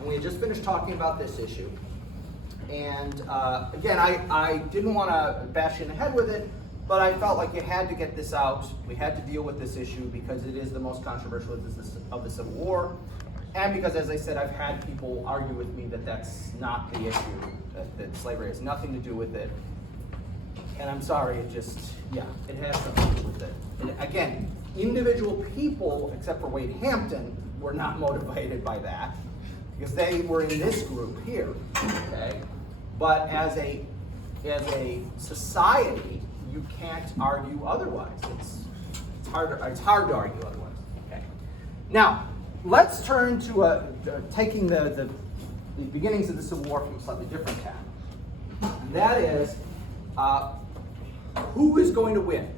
And we had just finished talking about this issue. And again, I didn't want to bash you in the head with it, but I felt like you had to get this out. We had to deal with this issue because it is the most controversial of the Civil War. And because, as I said, I've had people argue with me that that's not the issue, that slavery has nothing to do with it. And I'm sorry, it just, yeah, it has something to do with it. And again, individual people, except for Wade Hampton, were not motivated by that because they were in this group here, okay? But as a society, you can't argue otherwise. It's hard to argue otherwise, okay? Now, let's turn to taking the beginnings of the Civil War from a slightly different tack. And that is, who is going to win?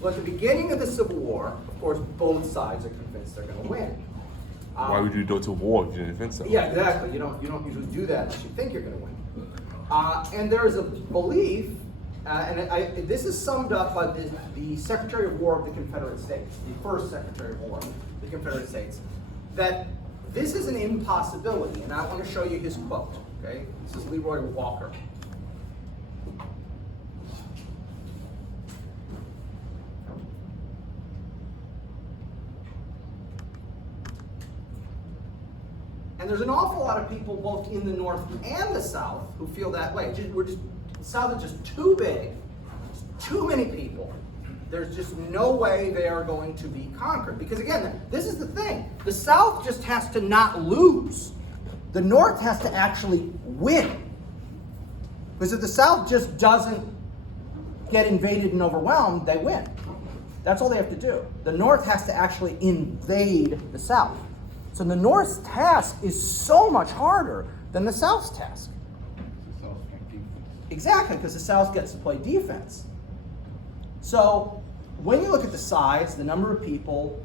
Well, at the beginning of the Civil War, of course, both sides are convinced they're going to win. Why would you go to war if you didn't think so? Yeah, exactly. You don't usually do that unless you think you're going to win. And there is a belief, this is summed up by the Secretary of War of the Confederate States, the first Secretary of War of the Confederate States, that this is an impossibility. And I want to show you his quote. Okay, this is Leroy Walker. And there's an awful lot of people both in the North and the South who feel that way. The South is just too big, too many people. There's just no way they are going to be conquered. Because again, this is the thing. The South just has to not lose. The North has to actually win. Because if the South just doesn't get invaded and overwhelmed, they win. That's all they have to do. The North has to actually invade the South. So the North's task is so much harder than the South's task. Exactly, because the South gets to play defense. So when you look at the size, the number of people,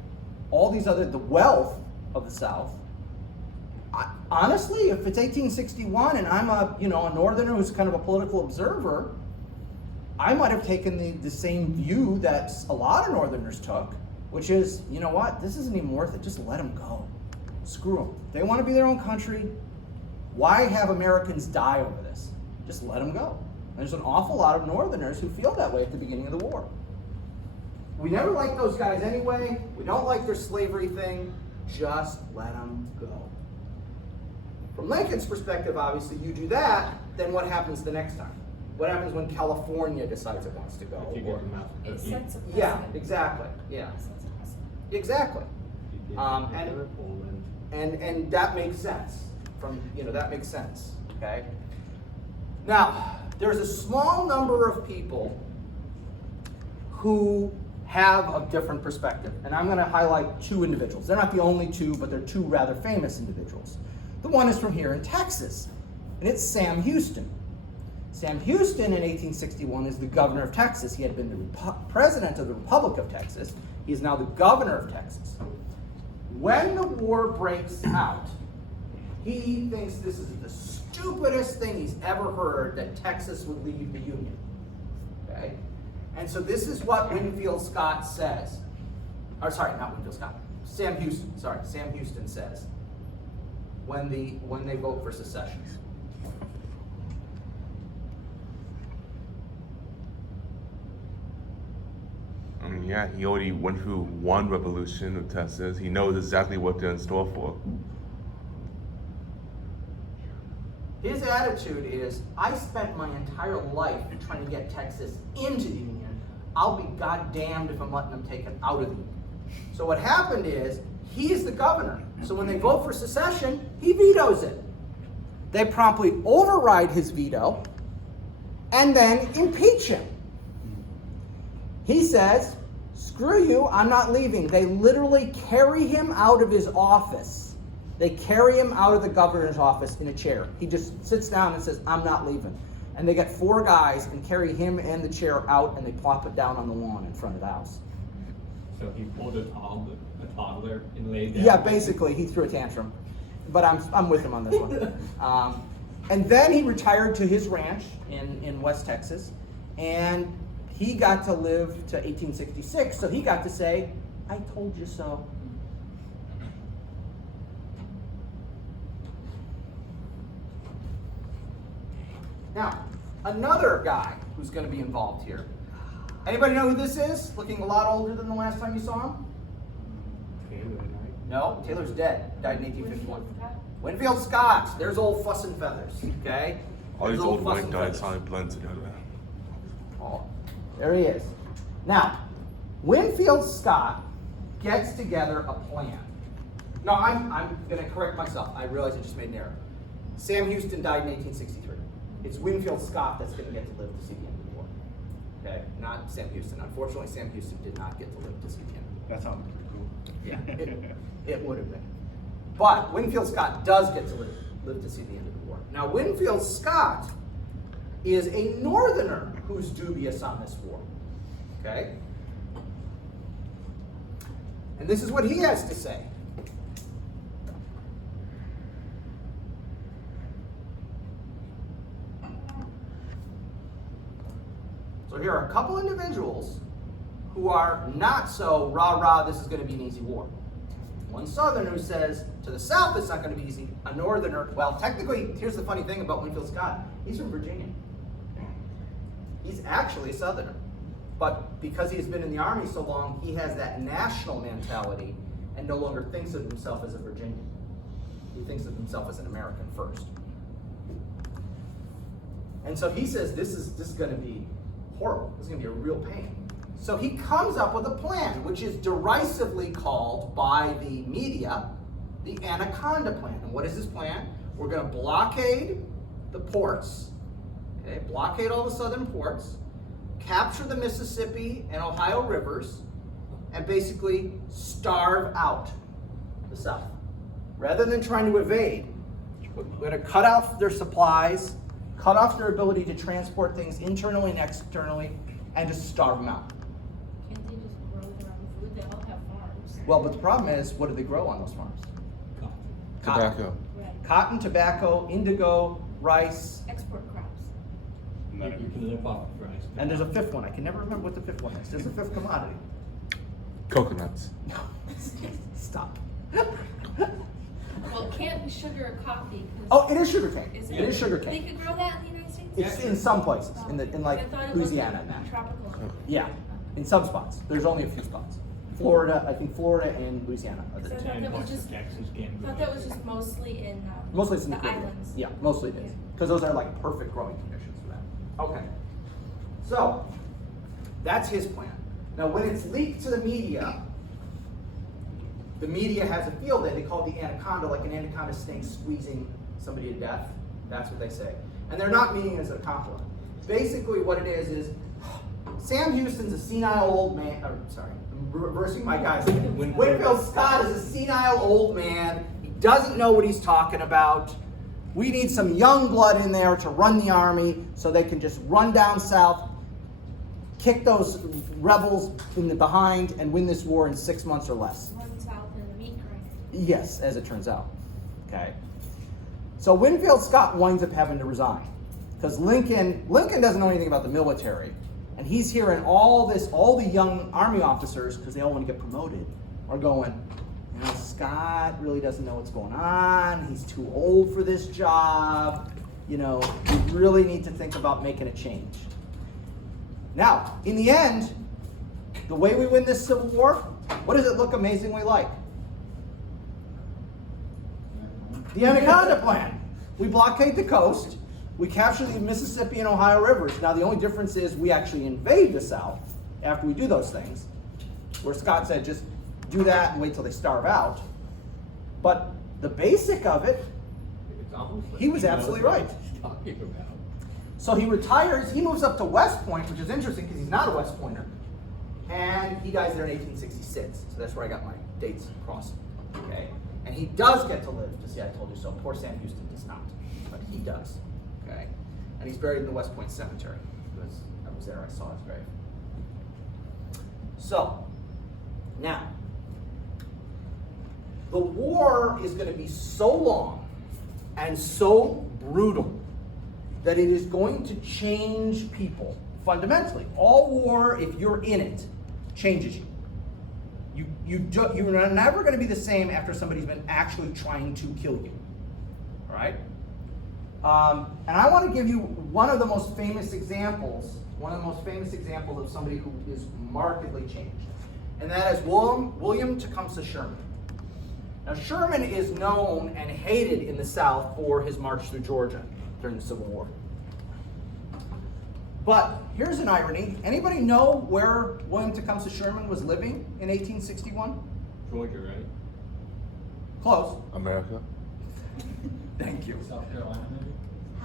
all these the wealth of the South, honestly, if it's 1861 and I'm a Northerner who's kind of a political observer, I might have taken the same view that a lot of Northerners took, which is, you know what, this isn't even worth it, just let them go. Screw them. They want to be their own country. Why have Americans die over this? Just let them go. And there's an awful lot of Northerners who feel that way at the beginning of the war. We never liked those guys anyway. We don't like their slavery thing. Just let them go. From Lincoln's perspective, obviously, you do that, then what happens the next time? What happens when California decides it wants to go? It sets a precedent. Yeah, exactly. Yeah, It sets a precedent. exactly. And that makes sense. That makes sense. Okay. Now, there's a small number of people who have a different perspective, and I'm going to highlight two individuals. They're not the only two, but they're two rather famous individuals. The one is from here in Texas, and it's Sam Houston. Sam Houston in 1861 is the governor of Texas. He had been the president of the Republic of Texas. He is now the governor of Texas. When the war breaks out, he thinks this is the stupidest thing he's ever heard, that Texas would leave the Union. Okay? And so this is what Winfield Scott says. Or sorry, not Winfield Scott. Sam Houston says when they vote for secession. Yeah, he already went through one revolution of Texas. He knows exactly what they're in store for. His attitude is, I spent my entire life trying to get Texas into the Union. I'll be goddamned if I'm letting them take it out of the Union. So what happened is, he is the governor. So when they vote for secession, he vetoes it. They promptly override his veto and then impeach him. He says, screw you, I'm not leaving. They literally carry him out of his office. They carry him out of the governor's office in a chair. He just sits down and says, I'm not leaving. And they get 4 guys and carry him and the chair out, and they plop it down on the lawn in front of the house. So he pulled a toddler and laid down. Yeah, basically, he threw a tantrum. But I'm with him on this one. And then he retired to his ranch in West Texas, and he got to live to 1866, so he got to say, I told you so. Now, another guy who's going to be involved here. Anybody know who this is? Looking a lot older than the last time you saw him? No, Taylor's dead. Died in 1851. Winfield Scott. There's old Fuss and Feathers. Okay. All these There's old Fuss white and guys Feathers. sound blend together. Oh, there he is. Now, Winfield Scott gets together a plan. No, I'm going to correct myself. I realize I just made an error. Sam Houston died in 1863. It's Winfield Scott that's going to get to live to see the end of the war. Okay, not Sam Houston. Unfortunately, Sam Houston did not get to live to see the end of the war. That sounds pretty cool. Yeah, it would have been. But Winfield Scott does get to live to see the end of the war. Now, Winfield Scott is a northerner who's dubious on this war. Okay? And this is what he has to say. So here are a couple individuals who are not so rah-rah, this is going to be an easy war. One southerner who says, to the south it's not going to be easy. A northerner, well, technically, here's the funny thing about Winfield Scott. He's from Virginia. He's actually a southerner. But because he has been in the army so long, he has that national mentality and no longer thinks of himself as a Virginian. He thinks of himself as an American first. And so he says, this is going to be horrible. This is going to be a real pain. So he comes up with a plan, which is derisively called by the media the Anaconda Plan. And what is this plan? We're going to blockade the ports, okay? Blockade all the southern ports, capture the Mississippi and Ohio rivers, and basically starve out the South. Rather than trying to evade, we're going to cut off their supplies, cut off their ability to transport things internally and externally, and just starve them out. Can't they just grow their own food? They all have farms. Well, but the problem is, what do they grow on those farms? Cotton. Tobacco. Right. Cotton, tobacco, indigo, rice, Export crops. You can live off of rice. and there's a fifth one. I can never remember what the fifth one is. There's a fifth commodity. Coconuts. Stop. Well, it can't be sugar or coffee. 'Cause Oh, it is sugarcane. Is It is They sugarcane. could grow that in the United States? It's in some places, in I like thought it was Louisiana and like that. tropical. Yeah, in some spots. There's only a few spots. Florida, I think Florida and Louisiana are the So I two. thought And that was parts of just- Texas can I grow. thought that was just mostly in Mostly it's in the the Caribbean. islands. Yeah, mostly it is. Yeah. Because those are like perfect growing conditions for that. Okay. So, that's his plan. Now, when it's leaked to the media has a field day. They call it the anaconda, like an anaconda snake squeezing somebody to death. That's what they say. And they're not meaning it as a compliment. Basically, what it is Sam Houston's a senile old man. Sorry, I'm reversing my guys. Winfield Scott is a senile old man. He doesn't know what he's talking about. We need some young blood in there to run the army so they can just run down south, kick those rebels in the behind, and win this war in 6 months or less. Run south in the meat grinder. Yes, as it turns out. Okay. So Winfield Scott winds up having to resign because Lincoln doesn't know anything about the military, and he's hearing all the young army officers, because they all want to get promoted, are going, Scott really doesn't know what's going on. He's too old for this job. We really need to think about making a change. Now, in the end, the way we win this Civil War, what does it look amazingly like? The Anaconda Plan. We blockade the coast. We capture the Mississippi and Ohio rivers. Now, the only difference is we actually invade the South after we do those things, where Scott said just do that and wait till they starve out. But the basic of it, It's almost like he was he knows absolutely what right. he's talking about. So he retires, he moves up to West Point, which is interesting because he's not a West Pointer. And he dies there in 1866. So that's where I got my dates crossed. Okay? And he does get to live to see I told you so. Poor Sam Houston does not. But he does. Okay? And he's buried in the West Point Cemetery. I was there, I saw his grave. So, now, the war is going to be so long and so brutal that it is going to change people fundamentally. All war, if you're in it, changes you. You're never going to be the same after somebody's been actually trying to kill you. All right? And I want to give you one of the most famous examples of somebody who is markedly changed. And that is William Tecumseh Sherman. Now, Sherman is known and hated in the South for his march through Georgia during the Civil War. But here's an irony. Anybody know where William Tecumseh Sherman was living in 1861? Georgia, right? Close. America. Thank you. South Carolina, maybe?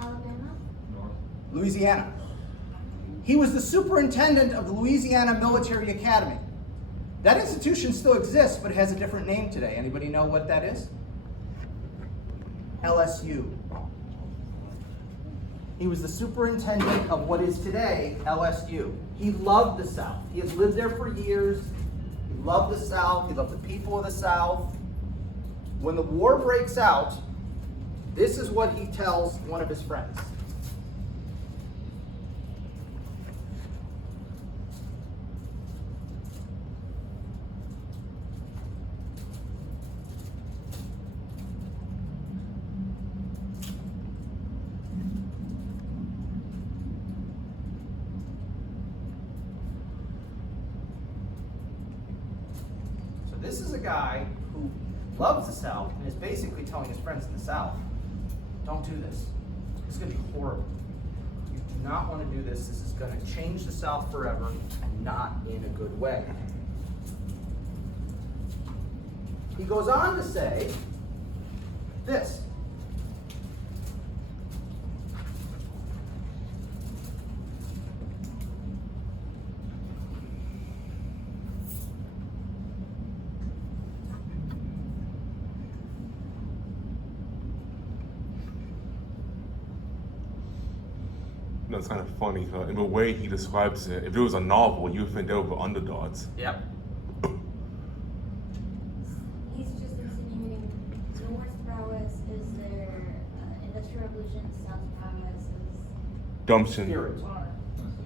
Alabama? North? Louisiana. He was the superintendent of the Louisiana Military Academy. That institution still exists, but it has a different name today. Anybody know what that is? LSU. He was the superintendent of what is today LSU. He loved the South. He has lived there for years. He loved the South. He loved the people of the South. When the war breaks out, this is what he tells one of his friends. This is a guy who loves the South and is basically telling his friends in the South, don't do this. It's going to be horrible. You do not want to do this. This is going to change the South forever and not in a good way. He goes on to say this. That's kind of funny. In the way he describes it, if it was a novel, you would think they were underdogs. Yep. He's just insinuating North's prowess is their industrial revolution, South's prowess is Gumption. Spirit.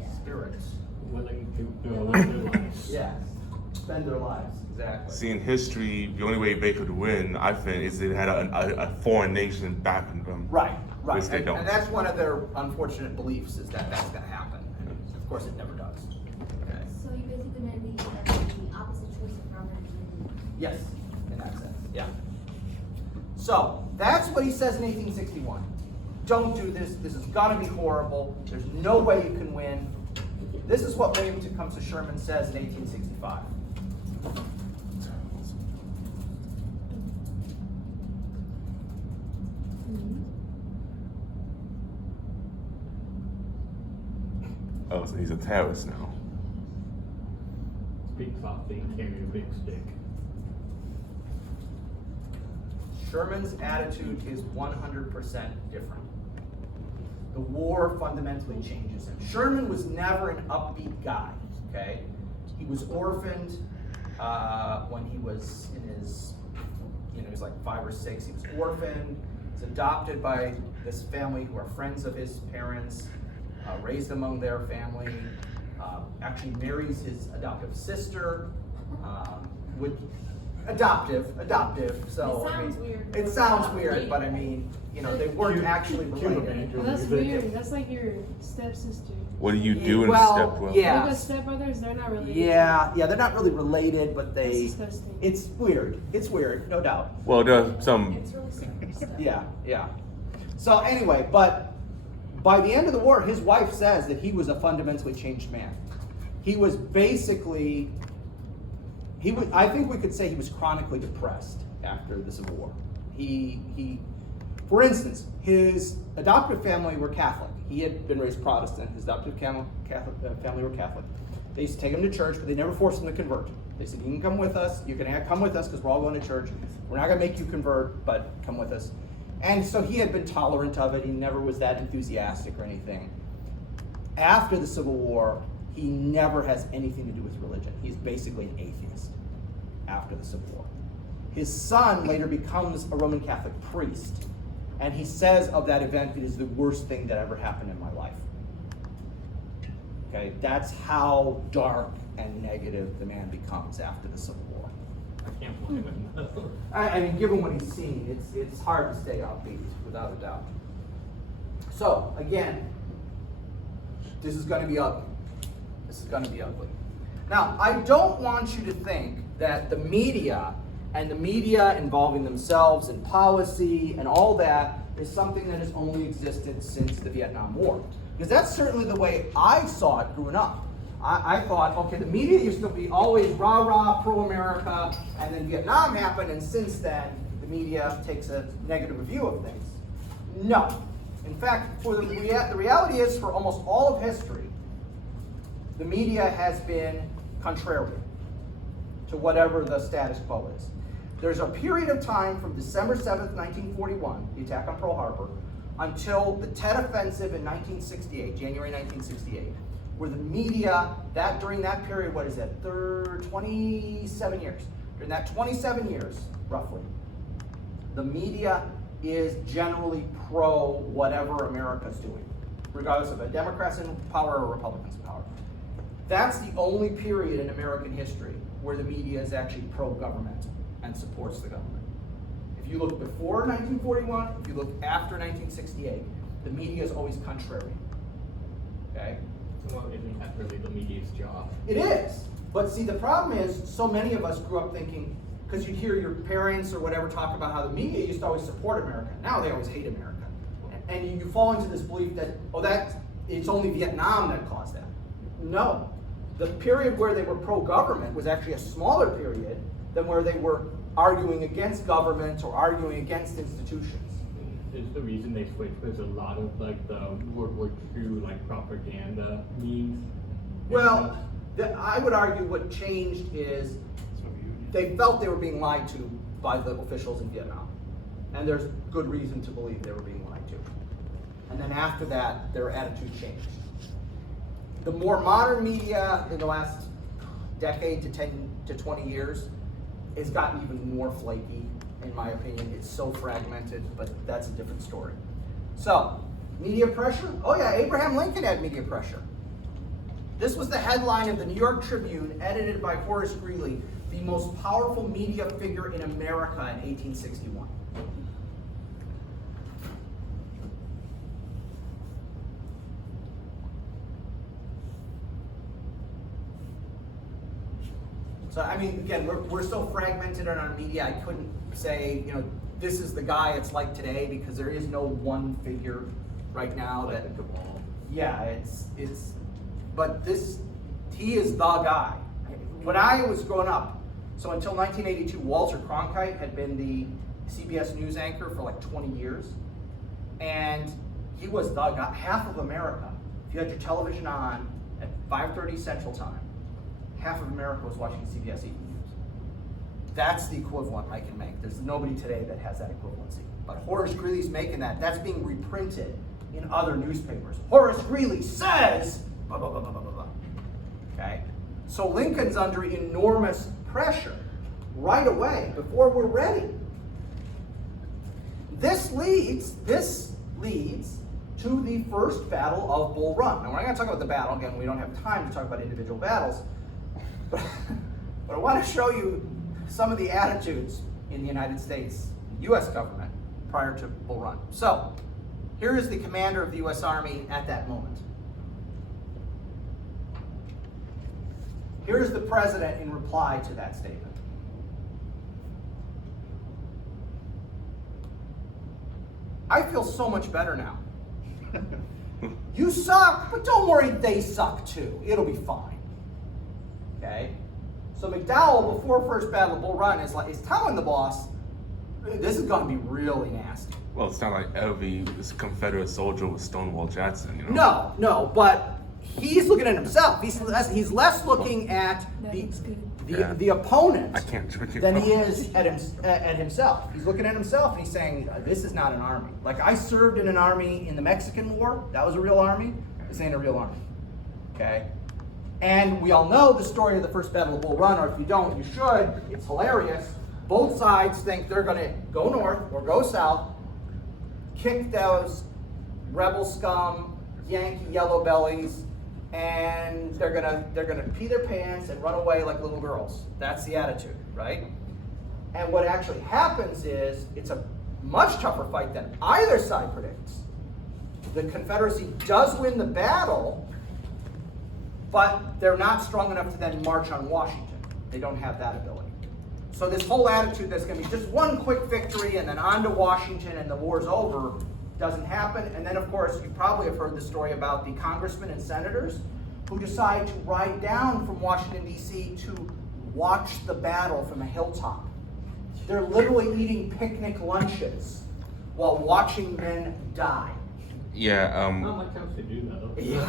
yeah. Spirits. Willing to live their lives. Yes. Spend their lives. Exactly. See, in history, the only way they could win, I think, is they had a foreign nation backing them. Right. Right. Which they don't. And that's one of their unfortunate beliefs is that that's going to happen. And of course, it never does. Okay. So you basically made the opposite choice of Robert Kennedy. Yes, in that sense. Yeah. So that's what he says in 1861. Don't do this. This is going to be horrible. There's no way you can win. This is what William Tecumseh Sherman says in 1865. Oh, so he's a terrorist now. Speak softly and carry a big stick. Sherman's attitude is 100% different. The war fundamentally changes him. Sherman was never an upbeat guy, okay? He was orphaned when he was in his, he was like 5 or 6. He was orphaned. He was adopted by this family who are friends of his parents, raised among their family, actually marries his adoptive sister, adoptive, so. It sounds weird. It sounds weird, but I mean, they weren't actually related. Well, that's weird. That's like your stepsister. What do you do in Well, stepbrother? yeah. Like with stepbrothers, they're not related. Yeah, they're not really related, but That's they. disgusting. It's weird. It's weird, no doubt. Well, there's some. It's really simple. Yeah. So anyway, but by the end of the war, his wife says that he was a fundamentally changed man. He was basically, I think we could say he was chronically depressed after the Civil War. For instance, his adoptive family were Catholic. He had been raised Protestant. His adoptive family were Catholic. They used to take him to church, but they never forced him to convert. They said, you can come with us. You can come with us because we're all going to church. We're not going to make you convert, but come with us. And so he had been tolerant of it. He never was that enthusiastic or anything. After the Civil War, he never has anything to do with religion. He's basically an atheist after the Civil War. His son later becomes a Roman Catholic priest. And he says of that event, it is the worst thing that ever happened in my life. Okay, that's how dark and negative the man becomes after the Civil War. I can't blame him. I mean, given what he's seen, it's hard to stay upbeat, without a doubt. So, again, this is going to be ugly. This is going to be ugly. Now, I don't want you to think that the media and the media involving themselves in policy and all that is something that has only existed since the Vietnam War. Because that's certainly the way I saw it growing up. I thought, okay, the media used to be always rah-rah, pro-America, and then Vietnam happened, and since then, the media takes a negative view of things. No. In fact, the reality is, for almost all of history, the media has been contrarian to whatever the status quo is. There's a period of time from December 7th, 1941, the attack on Pearl Harbor, until the Tet Offensive in 1968, January 1968, where the media, during that period, 27 years. During that 27 years, roughly, the media is generally pro whatever America's doing, regardless of a Democrats in power or Republicans in power. That's the only period in American history where the media is actually pro-government and supports the government. If you look before 1941, if you look after 1968, the media is always contrarian. Okay? So isn't that really the media's job? It is. But see, the problem is, so many of us grew up thinking, because you hear your parents or whatever talk about how the media used to always support America. Now they always hate America. And you fall into this belief that, it's only Vietnam that caused that. No. The period where they were pro-government was actually a smaller period than where they were arguing against government or arguing against institutions. Is the reason they switched because a lot of like the World War II like propaganda memes? Well, I would argue what changed is they felt they were being lied to by the officials in Vietnam. And there's good reason to believe they were being lied to. And then after that, their attitude changed. The more modern media in the last decade to 10 to 20 years has gotten even more flaky, in my opinion. It's so fragmented, but that's a different story. So, media pressure? Oh yeah, Abraham Lincoln had media pressure. This was the headline of the New York Tribune, edited by Horace Greeley, the most powerful media figure in America in 1861. So, I mean, again, we're so fragmented in our media, I couldn't say, this is the guy it's like today, because there is no one figure right now that, yeah, but he is the guy. When I was growing up, so until 1982, Walter Cronkite had been the CBS News anchor for like 20 years, and he was the guy. Half of America, if you had your television on at 5:30 Central Time, half of America was watching CBS Evening News. That's the equivalent I can make. There's nobody today that has that equivalency. But Horace Greeley's making that. That's being reprinted in other newspapers. Horace Greeley says, blah, blah, blah, blah, blah, blah. Okay? So Lincoln's under enormous pressure right away before we're ready. This leads to the first battle of Bull Run. Now, we're not going to talk about the battle. Again, we don't have time to talk about individual battles. But I want to show you some of the attitudes in the United States, U.S. government, prior to Bull Run. So, here is the commander of the U.S. Army at that moment. Here's the president in reply to that statement. I feel so much better now. You suck, but don't worry, they suck too. It'll be fine. Okay? So McDowell, before first battle of Bull Run, is telling the boss, this is going to be really nasty. Well, it's not like every Confederate soldier was Stonewall Jackson, you know? No, but he's looking at himself. He's less looking at the opponent I can't drink it. than he is at himself. He's looking at himself and he's saying, this is not an army. Like, I served in an army in the Mexican War. That was a real army. This ain't a real army. Okay? And we all know the story of the first Battle of Bull Run, or if you don't, you should. It's hilarious. Both sides think they're going to go north or go south, kick those rebel scum, Yankee yellow bellies, and they're gonna pee their pants and run away like little girls. That's the attitude, right? And what actually happens is it's a much tougher fight than either side predicts. The Confederacy does win the battle, but they're not strong enough to then march on Washington. They don't have that ability. So this whole attitude that's going to be just one quick victory and then on to Washington and the war's over doesn't happen. And then, of course, you probably have heard the story about the congressmen and senators who decide to ride down from Washington, D.C. to watch the battle from a hilltop. They're literally eating picnic lunches while watching men die. Yeah. Not much else to do though. Yeah.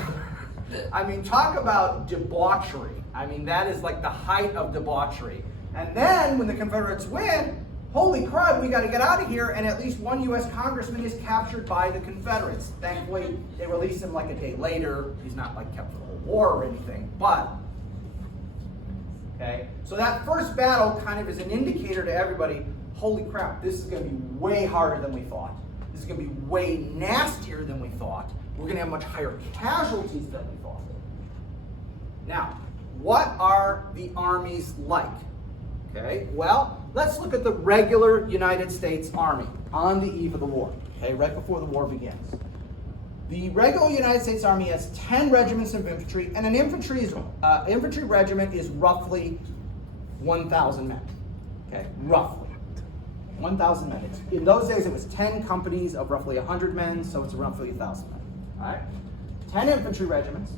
I mean, talk about debauchery. I mean, that is like the height of debauchery. And then when the Confederates win, holy crud, we got to get out of here. And at least one U.S. congressman is captured by the Confederates. Thankfully, they release him like a day later. He's not like kept for the whole war or anything. But, okay, so that first battle kind of is an indicator to everybody, holy crap, this is going to be way harder than we thought. This is going to be way nastier than we thought. We're going to have much higher casualties than we thought. Now, what are the armies like? Okay, well, let's look at the regular United States Army on the eve of the war, okay, right before the war begins. The regular United States Army has 10 regiments of infantry, and an infantry regiment is roughly 1,000 men, okay, roughly. 1,000 men. In those days, it was 10 companies of roughly 100 men, so it's roughly 1,000 men. All right? 10 infantry regiments,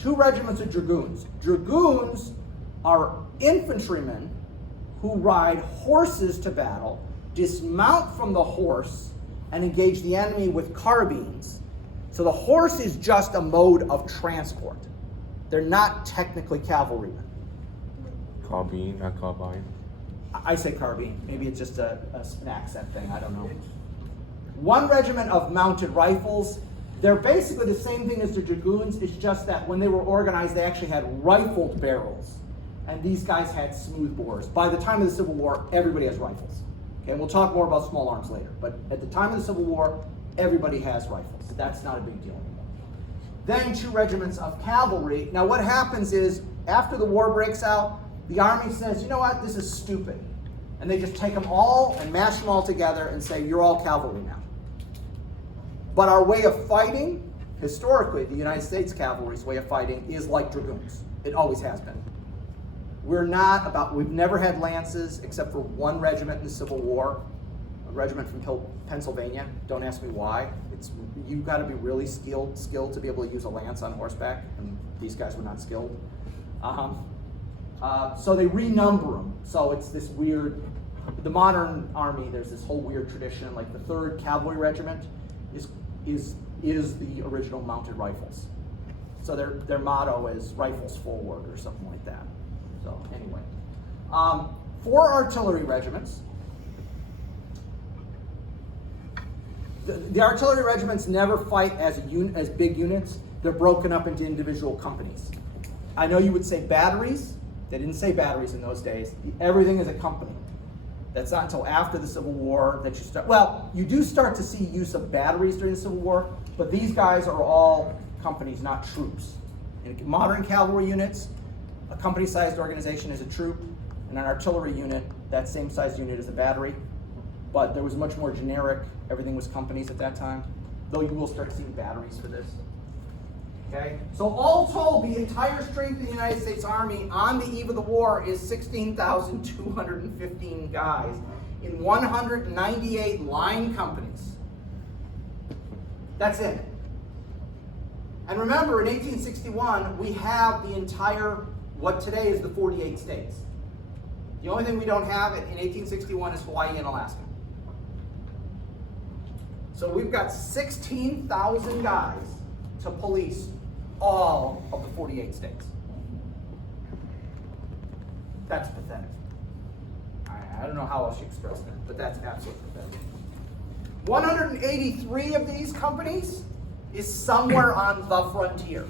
2 regiments of dragoons. Dragoons are infantrymen who ride horses to battle, dismount from the horse, and engage the enemy with carbines. So the horse is just a mode of transport. They're not technically cavalrymen. Carbine, not carbine. I say carbine. Maybe it's just an accent thing. I don't know. 1 regiment of mounted rifles. They're basically the same thing as the dragoons. It's just that when they were organized, they actually had rifled barrels. And these guys had smooth bores. By the time of the Civil War, everybody has rifles. Okay, and we'll talk more about small arms later. But at the time of the Civil War, everybody has rifles. That's not a big deal anymore. Then 2 regiments of cavalry. Now what happens is, after the war breaks out, the army says, you know what, this is stupid. And they just take them all and mash them all together and say, you're all cavalry now. But our way of fighting, historically, the United States cavalry's way of fighting is like dragoons. It always has been. We've never had lances except for 1 regiment in the Civil War, a regiment from Pennsylvania. Don't ask me why. You've got to be really skilled to be able to use a lance on horseback, and these guys were not skilled. So they renumber them. So it's this weird, the modern army, there's this whole weird tradition, like the 3rd Cavalry Regiment is the original mounted rifles. So their motto is rifles forward or something like that. So anyway, 4 artillery regiments. The artillery regiments never fight as big units. They're broken up into individual companies. I know you would say batteries. They didn't say batteries in those days. Everything is a company. That's not until after the Civil War that you start. Well, you do start to see use of batteries during the Civil War, but these guys are all companies, not troops. In modern cavalry units, a company-sized organization is a troop, and an artillery unit, that same size unit is a battery. But there was much more generic, everything was companies at that time, though you will start seeing batteries for this. Okay? So all told, the entire strength of the United States Army on the eve of the war is 16,215 guys in 198 line companies. That's it. And remember, in 1861, we have the entire, what today is the 48 states. The only thing we don't have in 1861 is Hawaii and Alaska. So we've got 16,000 guys to police all of the 48 states. That's pathetic. I don't know how else you express that, but that's absolutely pathetic. 183 of these companies is somewhere on the frontier.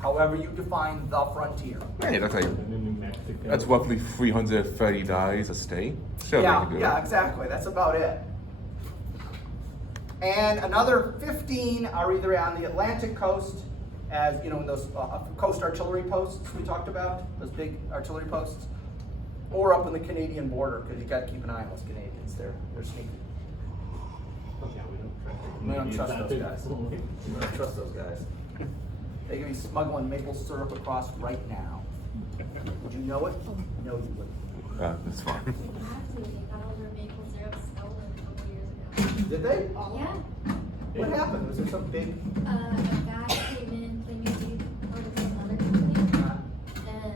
However you define the frontier. Yeah, that's like, And in New Mexico. that's roughly 330 guys a state. Sure, they can do Yeah, it. exactly. That's about it. And another 15 are either on the Atlantic coast, as you know, in those coast artillery posts we talked about, those big artillery posts, or up on the Canadian border, because you got to keep an eye on those Canadians. They're sneaky. Oh, yeah, we don't We don't Maybe trust that's those it. guys. We don't trust those guys. They can be smuggling maple syrup across right now. Would you know it? No, you wouldn't. That's fine. They have to, they got all their maple syrup stolen a couple years ago. Did they? Yeah, What happened? Was there some big? a guy came in claiming to be part of another company, and,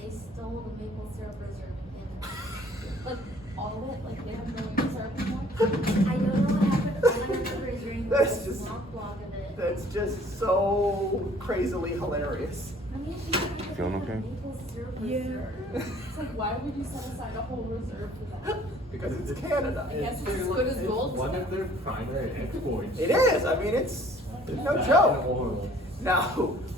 they stole the maple syrup reserve in. Like all of it, like they have no syrup anymore. I don't know what happened, all I remember is reading That's a just- small blog of it. That's just so crazily hilarious. I mean, if you think Feeling about okay? maple syrup Yeah. reserve. It's like why would you set aside a whole reserve for that? Because it's Canada. I guess it's They're as like- good as it's gold. one of their primary exports. It is. I mean, it's no That joke. and oil. Now,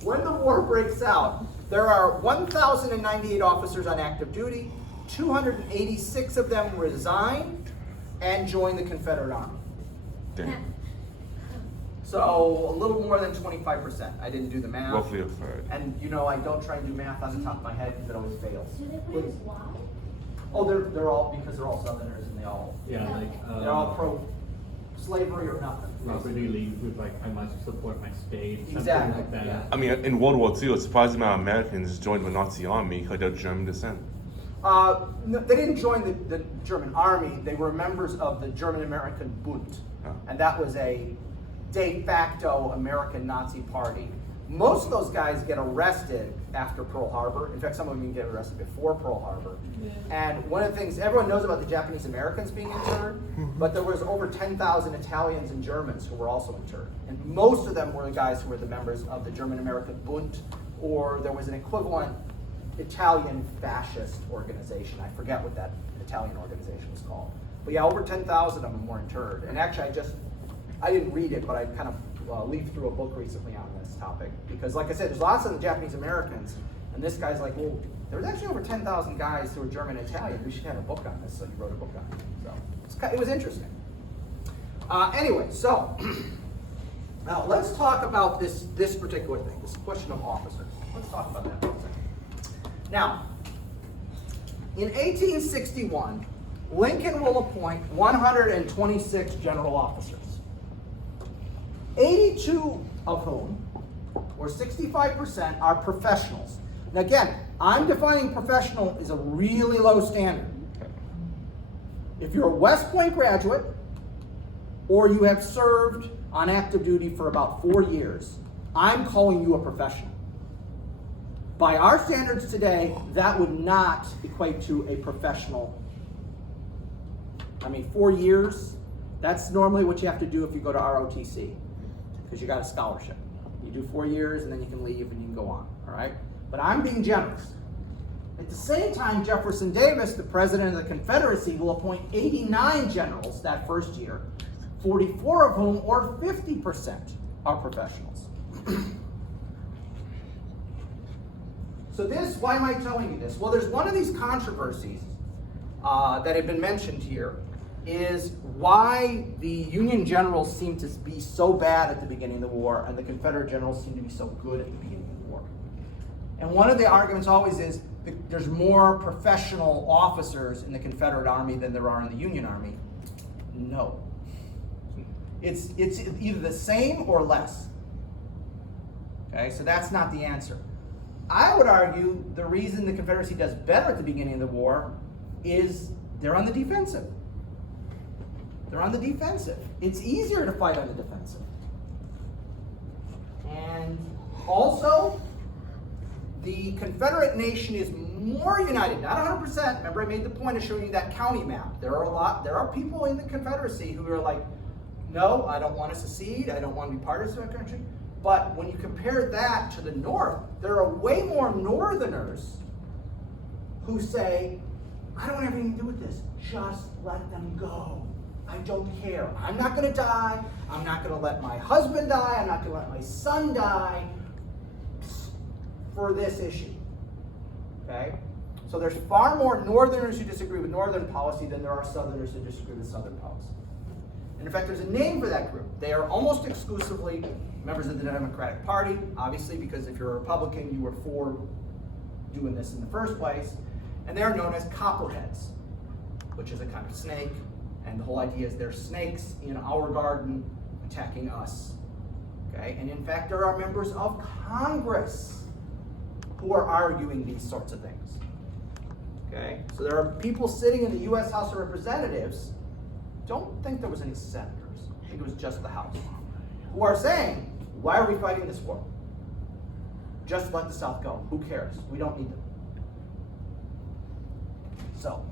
when the war breaks out, there are 1,098 officers on active duty. 286 of them resigned and joined the Confederate Army. Damn. So a little more than 25%. I didn't do the math. Roughly a third. And you know, I don't try and do math on the top of my head because it always fails. Do they put it why? Oh, they're all, because they're all Southerners and Yeah, like, they're all pro-slavery or nothing. property leads with like, I must support my state, something Exactly, like that. yeah. I mean, in World War II, a surprising amount of Americans joined the Nazi army because they're German descent. No, they didn't join the German army. They were members of the German American Bund. Oh. And that was a de facto American Nazi party. Most of those guys get arrested after Pearl Harbor. In fact, some of them even get arrested before Pearl Harbor. Yeah. And one of the things, everyone knows about the Japanese Americans being interned, but there was over 10,000 Italians and Germans who were also interned. And most of them were the guys who were the members of the German American Bund, or there was an equivalent Italian fascist organization. I forget what that Italian organization was called. But yeah, over 10,000 of them were interned. And actually, I didn't read it, but I kind of leafed through a book recently on this topic. Because like I said, there's lots of the Japanese Americans, and this guy's like, well, there was actually over 10,000 guys who were German and Italian. We should have a book on this, so he wrote a book on it. So it was interesting. Anyway, so now let's talk about this particular thing, this question of officers. Let's talk about that for a second. Now, in 1861, Lincoln will appoint 126 general officers, 82 of whom, or 65%, are professionals. Now again, I'm defining professional as a really low standard. If you're a West Point graduate, or you have served on active duty for about 4 years, I'm calling you a professional. By our standards today, that would not equate to a professional. I mean, 4 years, that's normally what you have to do if you go to ROTC, because you got a scholarship. You do 4 years and then you can leave and you can go on, all right? But I'm being generous. At the same time, Jefferson Davis, the president of the Confederacy, will appoint 89 generals that first year, 44 of whom, or 50%, are professionals. So this, why am I telling you this? Well, there's one of these controversies that have been mentioned here, is why the Union generals seem to be so bad at the beginning of the war and the Confederate generals seem to be so good at the beginning of the war. And one of the arguments always is that there's more professional officers in the Confederate Army than there are in the Union Army. No. It's either the same or less. Okay, so that's not the answer. I would argue the reason the Confederacy does better at the beginning of the war is they're on the defensive. They're on the defensive. It's easier to fight on the defensive. And also, the Confederate nation is more united, not 100%. Remember, I made the point of showing you that county map. There are people in the Confederacy who are like, no, I don't want to secede. I don't want to be part of this country. But when you compare that to the North, there are way more Northerners who say, I don't want anything to do with this. Just let them go. I don't care. I'm not going to die. I'm not going to let my husband die. I'm not going to let my son die for this issue. Okay? So there's far more Northerners who disagree with Northern policy than there are Southerners who disagree with Southern policy. And in fact, there's a name for that group. They are almost exclusively members of the Democratic Party, obviously, because if you're a Republican, you were for doing this in the first place. And they're known as copperheads, which is a kind of snake. And the whole idea is they're snakes in our garden attacking us. Okay, and in fact, there are members of Congress who are arguing these sorts of things. Okay, so there are people sitting in the U.S. House of Representatives, don't think there was any senators, I think it was just the House, who are saying, why are we fighting this war? Just let the South go. Who cares? We don't need them. So,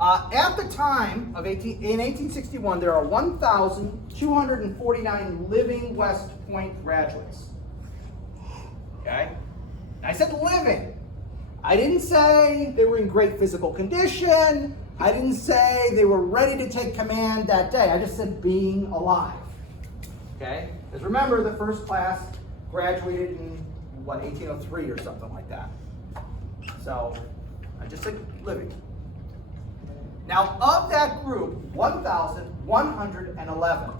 at the time of in 1861, there are 1,249 living West Point graduates. Okay? I said living. I didn't say they were in great physical condition. I didn't say they were ready to take command that day. I just said being alive. Okay? Because remember, the first class graduated in, 1803 or something like that. So, I just said living. Now, of that group, 1,111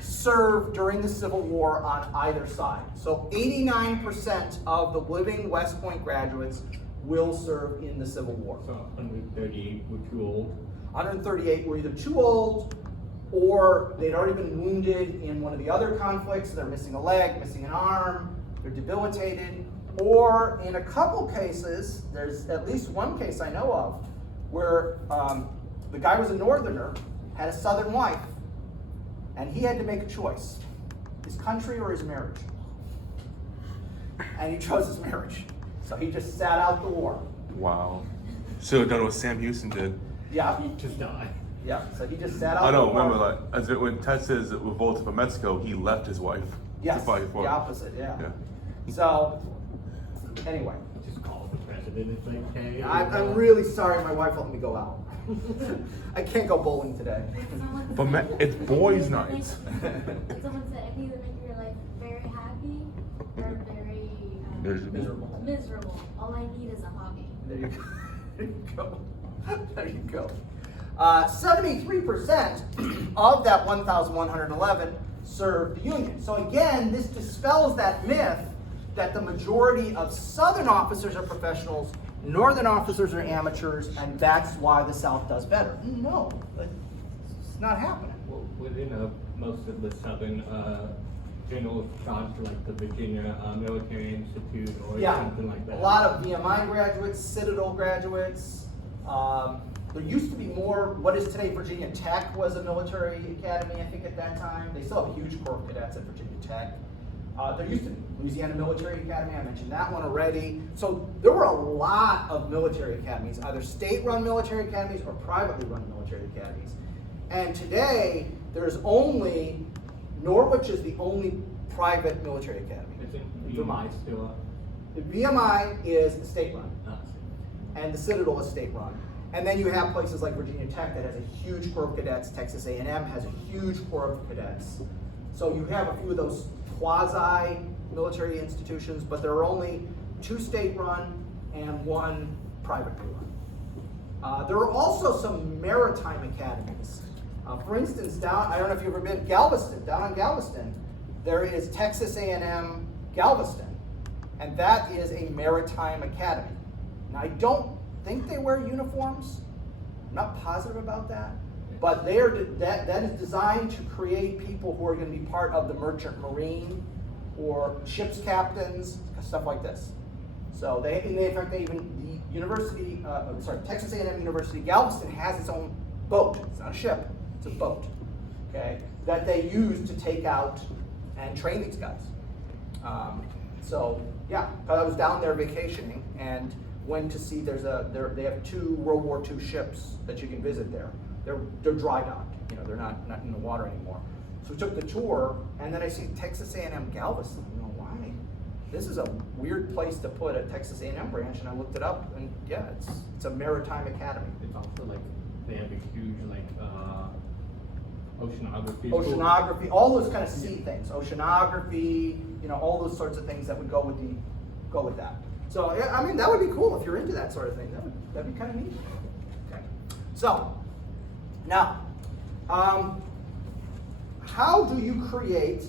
served during the Civil War on either side. So 89% of the living West Point graduates will serve in the Civil War. So 138 were too old. 138 were either too old or they'd already been wounded in one of the other conflicts. They're missing a leg, missing an arm, they're debilitated. Or in a couple cases, there's at least one case I know of, where the guy was a northerner, had a southern wife, and he had to make a choice, his country or his marriage. And he chose his marriage. So he just sat out the war. Wow. Should have done what Sam Houston did. Yeah, He just died. yeah. So he just sat out I the know, war. remember, like, as it, when Texas revolted from Mexico, he left his wife Yes, to fight for the it. opposite, yeah. Yeah. So, anyway. Just call the president. It's like, hey. I'm really sorry my wife let me go out. I can't go bowling today. Someone But said- it's boys' I can either nights. make- Someone said I can either make your life very happy or very Miserable. miserable. All I need is a hobby. There you go. There you go. There you go. 73% of that 1,111 served the Union. So again, this dispels that myth that the majority of Southern officers are professionals, Northern officers are amateurs, and that's why the South does better. No, it's not happening. Well, within most of the Southern generals gone to like the Virginia Military Institute or something like that. A lot of VMI graduates, Citadel graduates. There used to be more, what is today Virginia Tech was a military academy, I think at that time. They still have a huge corps of cadets at Virginia Tech. There used to be Louisiana Military Academy, I mentioned that one already. So there were a lot of military academies, either state-run military academies or privately run military academies. And today, there's only, Norwich is the only private military academy. Isn't in VMI still up? The VMI is state-run, Uh, and the Citadel is state-run. And then you have places like Virginia Tech that has a huge corps of cadets. Texas A&M has a huge corps of cadets. So you have a few of those quasi-military institutions, but there are only 2 state-run and 1 privately run. There are also some maritime academies. For instance, down, I don't know if you've ever been, Galveston, down in Galveston, there is Texas A&M Galveston, and that is a maritime academy. Now, I don't think they wear uniforms. I'm not positive about that. But they are, that is designed to create people who are going to be part of the merchant marine or ship's captains, stuff like this. So they, in fact, they even, the university, Texas A&M University, Galveston has its own boat. It's not a ship, it's a boat, okay, that they use to take out and train these guys. So yeah, I was down there vacationing and went to see, they have 2 World War II ships that you can visit there. They're dry docked, you know, they're not in the water anymore. So we took the tour, and then I see Texas A&M Galveston. You know, why? This is a weird place to put a Texas A&M branch, and I looked it up, and yeah, it's a maritime academy. It's also like they have a huge like oceanography. Oceanography, all those kind of sea things. Oceanography, you know, all those sorts of things that would go with that. So yeah, I mean, that would be cool if you're into that sort of thing. That'd be kind of neat. Okay. So now, how do you create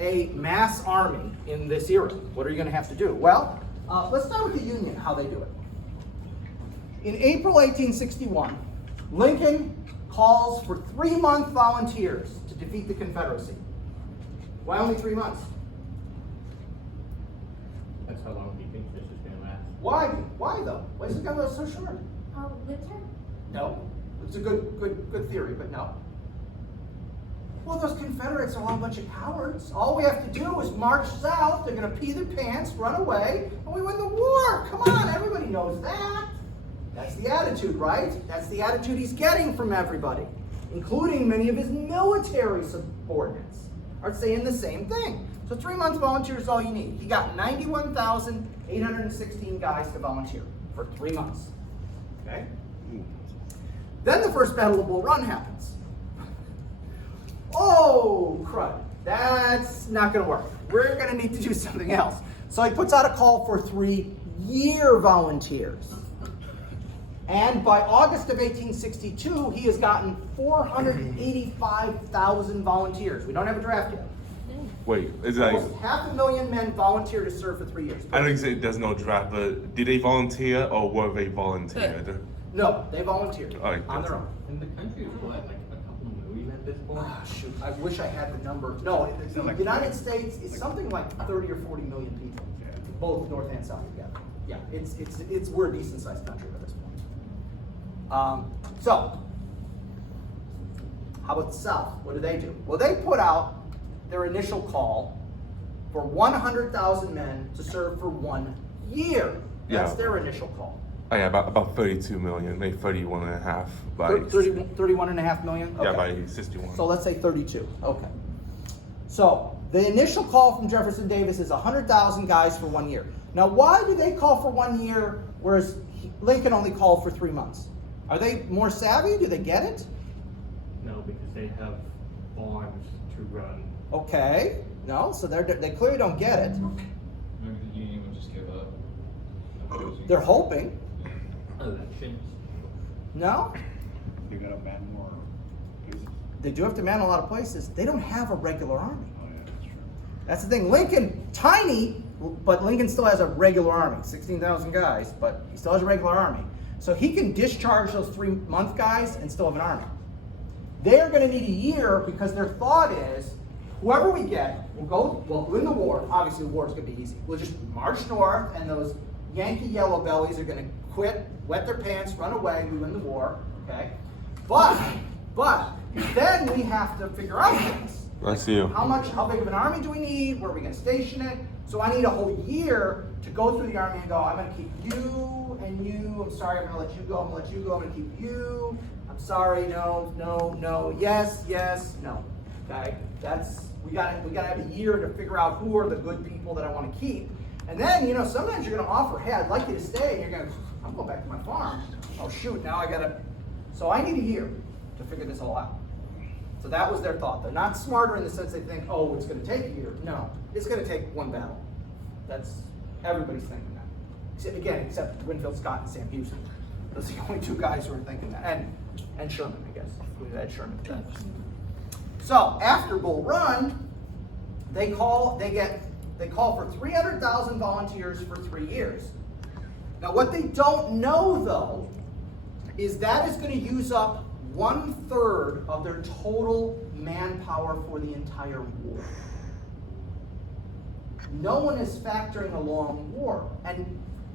a mass army in this era? What are you going to have to do? Well, let's start with the Union, how they do it. In April 1861, Lincoln calls for 3-month volunteers to defeat the Confederacy. Why only 3 months? That's how long he thinks this is gonna last. Why? Why though? Why is it gonna go so short? Oh, winter? No. It's a good theory, but no. Well, those Confederates are all a bunch of cowards. All we have to do is march south, they're gonna pee their pants, run away, and we win the war. Come on, everybody knows that. That's the attitude, right? That's the attitude he's getting from everybody, including many of his military subordinates are saying the same thing. So 3 months volunteer is all you need. He got 91,816 guys to volunteer for 3 months. Okay? Then the first Battle of Bull Run happens. Oh, crud. That's not going to work. We're going to need to do something else. So he puts out a call for 3-year volunteers. And by August of 1862, he has gotten 485,000 volunteers. We don't have a draft yet. Wait, is that? Almost 500,000 men volunteer to serve for 3 years. I know you said there's no draft, but did they volunteer or were they volunteered? No, they volunteered All right, on good. their own. And the country is what, like a couple million at this point? Ah, shoot, I wish I had the number. No, the United States is something like 30 or 40 million people, both North and South together. Yeah, we're a decent sized country at this point. So, how about the South? What do? Well, they put out their initial call for 100,000 men to serve for 1 year. That's Yeah. their initial call. Oh yeah, about 32 million, maybe 31 and a half by 31.5 million? yeah, Okay. by 61. So let's say 32. Okay. So the initial call from Jefferson Davis is 100,000 guys for 1 year. Now, why do they call for 1 year, whereas Lincoln only called for 3 months? Are they more savvy? Do they get it? No, because they have farms to run. Okay. No, so they clearly don't get it. Maybe the union would just give up. They're hoping. Elections. No? You gotta ban more places. They do have to man a lot of places. They don't have a regular army. Oh yeah, that's true. That's the thing. Lincoln, tiny, but Lincoln still has a regular army, 16,000 guys, but he still has a regular army. So he can discharge those 3-month guys and still have an army. They're going to need a year because their thought is, whoever we get, we'll win the war. Obviously, the war is going to be easy. We'll just march north, and those Yankee yellow bellies are going to quit, wet their pants, run away. We win the war. Okay, but then we have to figure out things. That's you. How big of an army do we need? Where are we going to station it? So I need a whole year to go through the army and go, I'm going to keep you and you. I'm sorry, I'm going to let you go. I'm going to let you go. I'm going to keep you. I'm sorry, no, yes, no. Okay, we got to have a year to figure out who are the good people that I want to keep. And then, sometimes you're going to offer, hey, I'd like you to stay. And you're going to, I'm going back to my farm. Oh shoot, now I got to. So I need a year to figure this all out. So that was their thought. They're not smarter in the sense they think, oh, it's going to take a year. No, it's going to take one battle. That's everybody's thinking that. Except Winfield Scott and Sam Houston. Those are the only 2 guys who are thinking that, and Sherman, I guess. We had Sherman. So after Bull Run, they call for 300,000 volunteers for 3 years. Now what they don't know though is that is going to use up 1/3 of their total manpower for the entire war. No one is factoring along war. And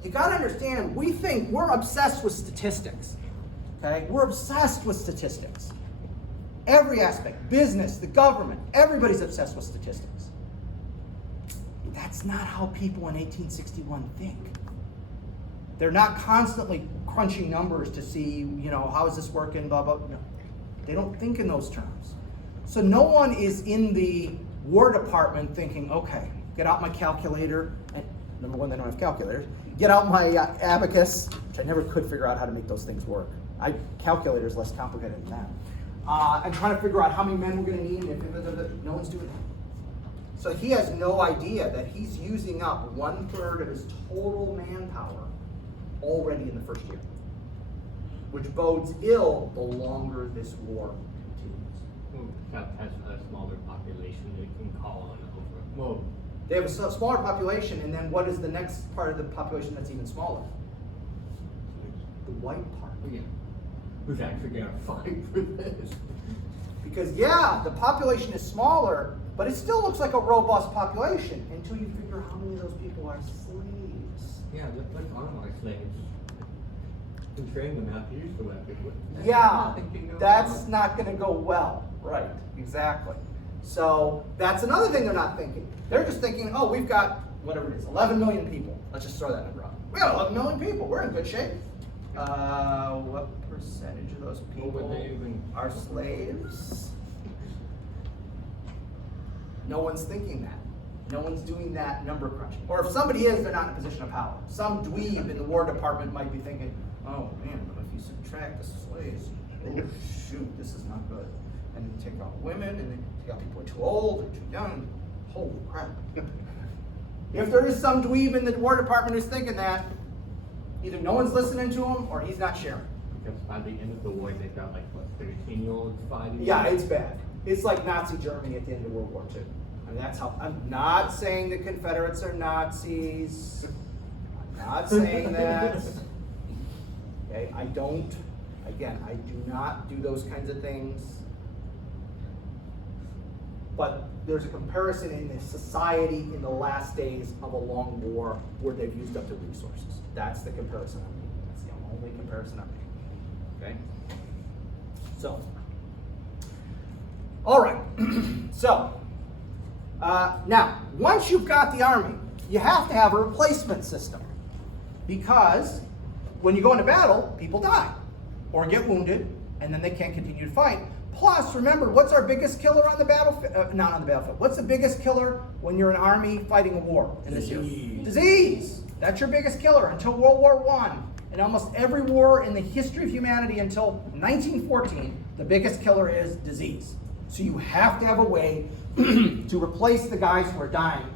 you got to understand, we think we're obsessed with statistics. Okay? We're obsessed with statistics. Every aspect, business, the government, everybody's obsessed with statistics. That's not how people in 1861 think. They're not constantly crunching numbers to see, how is this working, blah, blah. No. They don't think in those terms. So no one is in the War Department thinking, okay, get out my calculator, and number one, they don't have calculators. Get out my abacus, which I never could figure out how to make those things work. Calculator is less complicated than that. And trying to figure out how many men we're going to need, and no one's doing that. So he has no idea that he's using up 1/3 of his total manpower already in the first year, which bodes ill the longer this war continues. South has a smaller population they can call on over. Well, They have a smaller population, and then what is the next part of the population that's even smaller? The white part. yeah. Who's actually gonna fight for this? Because yeah, the population is smaller, but it still looks like a robust population until you figure how many of those people are slaves. Yeah, just like online slaves. You can train them how to use the weapon. Yeah, Thinking of- that's not going to go well. Right, exactly. So that's another thing they're not thinking. They're just thinking, oh, we've got whatever it is, 11 million people. Let's just throw that number out. We got 11 million people. We're in good shape. What percentage of those What would they people even- are slaves? No one's thinking that. No one's doing that number crunching. Or if somebody is, they're not in a position of power. Some dweeb in the War Department might be thinking, oh man, but if you subtract the slaves, oh shoot, this is not good. And then take out women, and then take out people who are too old or too young. Holy crap. If there is some dweeb in the War Department who's thinking that, either no one's listening to him or he's not sharing. Because by the end of the war, they've got like, what, 13-year-olds fighting? Yeah, it's bad. It's like Nazi Germany at the end of World War II. And that's how, I'm not saying the Confederates are Nazis. I'm not saying that. Okay, I do not do those kinds of things. But there's a comparison in the society in the last days of a long war where they've used up the resources. That's the comparison I'm making. That's the only comparison I'm making. Okay? So, all right. So, now, once you've got the army, you have to have a replacement system. Because when you go into battle, people die or get wounded, and then they can't continue to fight. Plus, remember, what's our biggest killer on the battlefield? Not on the battlefield. What's the biggest killer when you're an army fighting a war in this year? Disease. That's your biggest killer until World War I. In almost every war in the history of humanity until 1914, the biggest killer is disease. So you have to have a way to replace the guys who are dying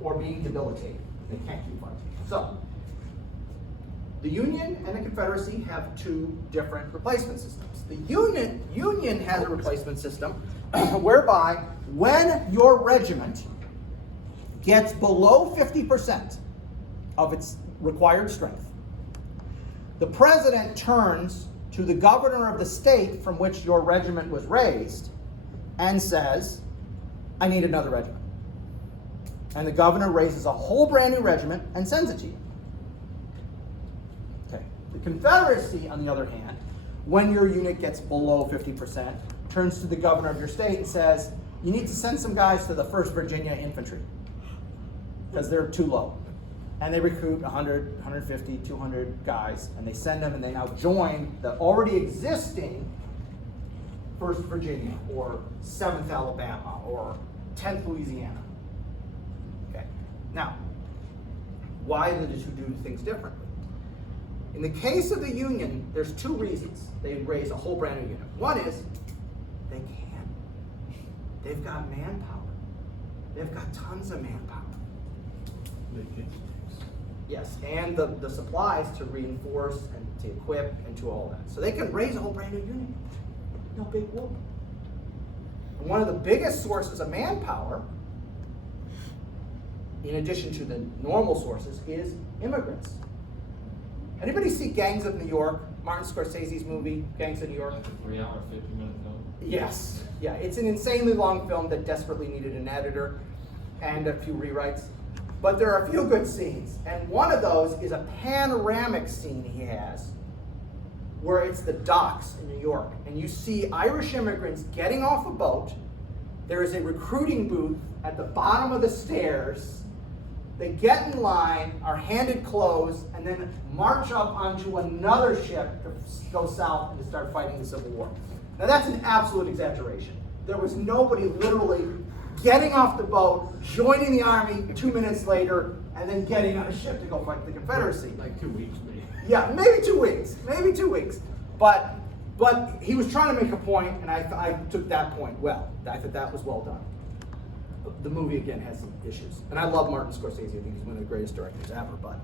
or being debilitated. They can't keep fighting. So, the Union and the Confederacy have two different replacement systems. The Union has a replacement system whereby when your regiment gets below 50% of its required strength, the president turns to the governor of the state from which your regiment was raised and says, I need another regiment. And the governor raises a whole brand new regiment and sends it to you. Okay. The Confederacy, on the other hand, when your unit gets below 50%, turns to the governor of your state and says, you need to send some guys to the 1st Virginia Infantry because they're too low. And they recruit 100, 150, 200 guys, and they send them, and they now join the already existing 1st Virginia, or 7th Alabama, or 10th Louisiana. Okay. Now, why did the two do things differently? In the case of the Union, there's two reasons they raise a whole brand new unit. One is they can. They've got manpower. They've got tons of manpower. Yes, and the supplies to reinforce and to equip and to all that. So they can raise a whole brand new unit. No big whoop. And one of the biggest sources of manpower, in addition to the normal sources, is immigrants. Anybody see Gangs of New York? Martin Scorsese's movie, Gangs of New York? Like a 3-hour, 50-minute film. Yes. Yeah, it's an insanely long film that desperately needed an editor and a few rewrites. But there are a few good scenes. And one of those is a panoramic scene he has where it's the docks in New York. And you see Irish immigrants getting off a boat. There is a recruiting booth at the bottom of the stairs. They get in line, are handed clothes, and then march up onto another ship to go south and to start fighting the Civil War. Now that's an absolute exaggeration. There was nobody literally getting off the boat, joining the army 2 minutes later, and then getting on a ship to go fight the Confederacy. Like 2 weeks, maybe. Yeah, maybe 2 weeks. Maybe 2 weeks. But he was trying to make a point, and I took that point well. I thought that was well done. The movie, again, has some issues. And I love Martin Scorsese. I think he's one of the greatest directors ever, but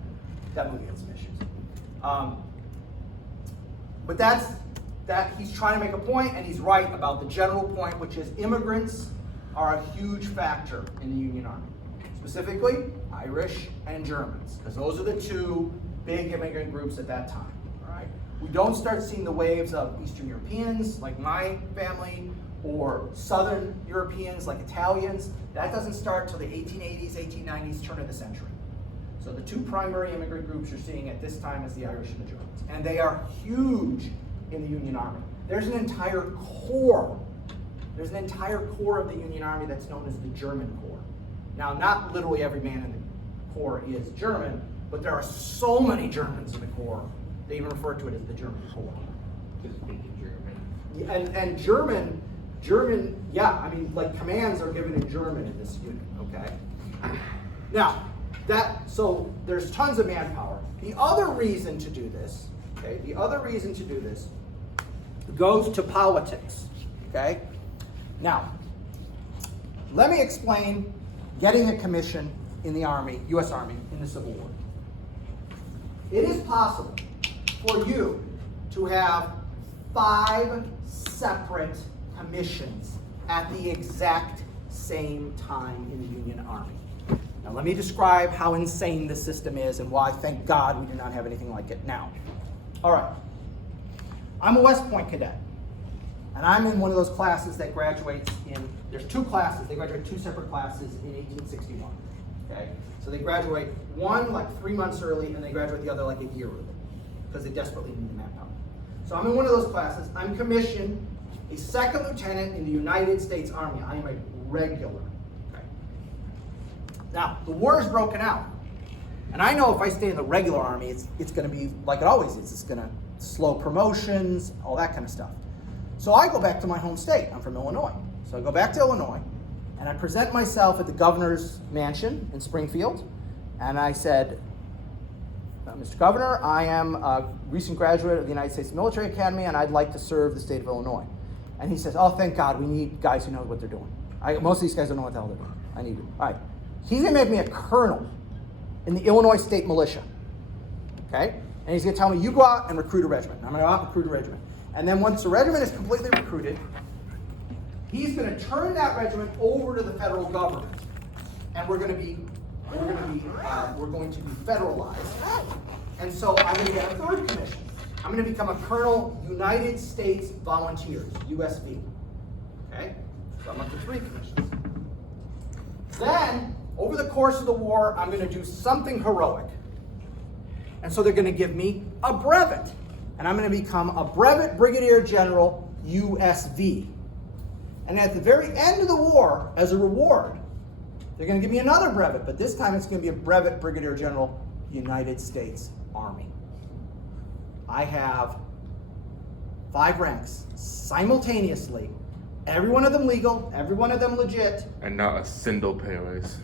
that movie has some issues. But he's trying to make a point, and he's right about the general point, which is immigrants are a huge factor in the Union Army. Specifically, Irish and Germans, because those are the two big immigrant groups at that time. All right? We don't start seeing the waves of Eastern Europeans, like my family, or Southern Europeans like Italians. That doesn't start till the 1880s, 1890s, turn of the century. So the two primary immigrant groups you're seeing at this time is the Irish and the Germans. And they are huge in the Union Army. There's an entire corps. There's an entire corps of the Union Army that's known as the German Corps. Now, not literally every man in the Corps is German, but there are so many Germans in the Corps, they even refer to it as the German Corps. Just speaking German. And German, yeah, I mean, like commands are given in German in this unit, okay? Now, so there's tons of manpower. The other reason to do this, okay, goes to politics, okay? Now, let me explain getting a commission in the Army, U.S. Army, in the Civil War. It is possible for you to have 5 separate commissions at the exact same time in the Union Army. Now let me describe how insane this system is and why, thank God, we do not have anything like it now. All right, I'm a West Point cadet, and I'm in one of those classes that graduates in, there's 2 classes, they graduate 2 separate classes in 1861, okay? So they graduate one like 3 months early, and they graduate the other like a year early, because they desperately need the manpower. So I'm in one of those classes. I'm commissioned a 2nd lieutenant in the United States Army. I am a regular. Okay. Now, the war is broken out. And I know if I stay in the regular Army, it's going to be like it always is. It's going to slow promotions, all that kind of stuff. So I go back to my home state. I'm from Illinois. So I go back to Illinois, and I present myself at the governor's mansion in Springfield. And I said, Mr. Governor, I am a recent graduate of the United States Military Academy, and I'd like to serve the state of Illinois. And he says, oh, thank God, we need guys who know what they're doing. Most of these guys don't know what the hell they're doing. I need them. All right. He's going to make me a colonel in the Illinois State Militia. Okay? And he's going to tell me, you go out and recruit a regiment. And I'm going to go out and recruit a regiment. And then once the regiment is completely recruited, he's going to turn that regiment over to the federal government. And we're going to be federalized. And so I'm going to get a 3rd commission. I'm going to become a Colonel, United States Volunteers, USV. Okay? So I'm up to 3 commissions. Then, over the course of the war, I'm going to do something heroic. And so they're going to give me a brevet. And I'm going to become a Brevet Brigadier General, USV. And at the very end of the war, as a reward, they're going to give me another brevet, but this time it's going to be a Brevet Brigadier General, United States Army. I have 5 ranks simultaneously, every one of them legal, every one of them legit. And not a single pay raise.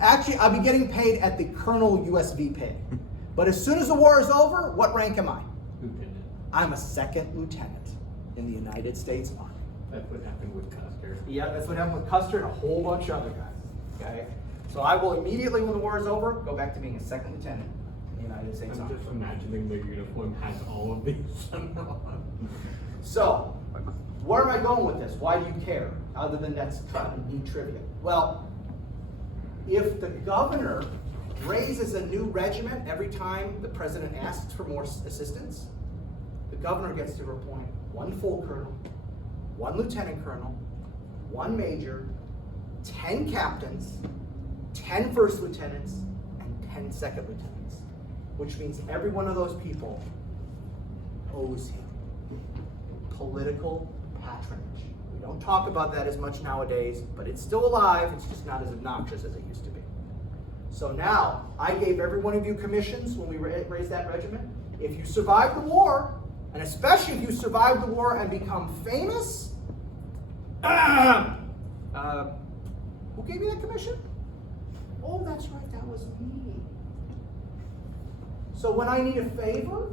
Actually, I'll be getting paid at the Colonel USV pay. But as soon as the war is over, what rank am I? Lieutenant. I'm a 2nd lieutenant in the United States Army. That's what happened with Custer. Yeah, that's what happened with Custer and a whole bunch of other guys. Okay? So I will immediately, when the war is over, go back to being a 2nd lieutenant in the United States I'm Army. just imagining their uniform has all of these somehow. So, where am I going with this? Why do you care? Other than that's kind of neat trivia. Well, if the governor raises a new regiment every time the president asks for more assistance, the governor gets to appoint 1 full colonel, 1 lieutenant colonel, 1 major, 10 captains, 10 first lieutenants, and 10 second lieutenants. Which means every one of those people owes him political patronage. We don't talk about that as much nowadays, but it's still alive. It's just not as obnoxious as it used to be. So now, I gave every one of you commissions when we raised that regiment. If you survive the war, and especially if you survive the war and become famous, who gave you that commission? Oh, that's right, that was me. So when I need a favor,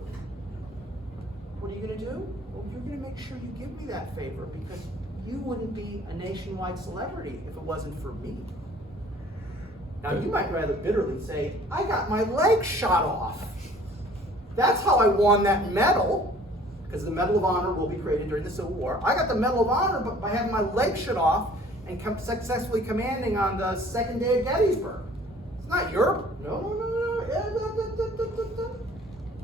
what are you going to do? Well, you're going to make sure you give me that favor, because you wouldn't be a nationwide celebrity if it wasn't for me. Now, you might rather bitterly say, I got my leg shot off. That's how I won that medal, because the Medal of Honor will be created during the Civil War. I got the Medal of Honor by having my leg shot off and successfully commanding on the 2nd day of Gettysburg. It's not your, no.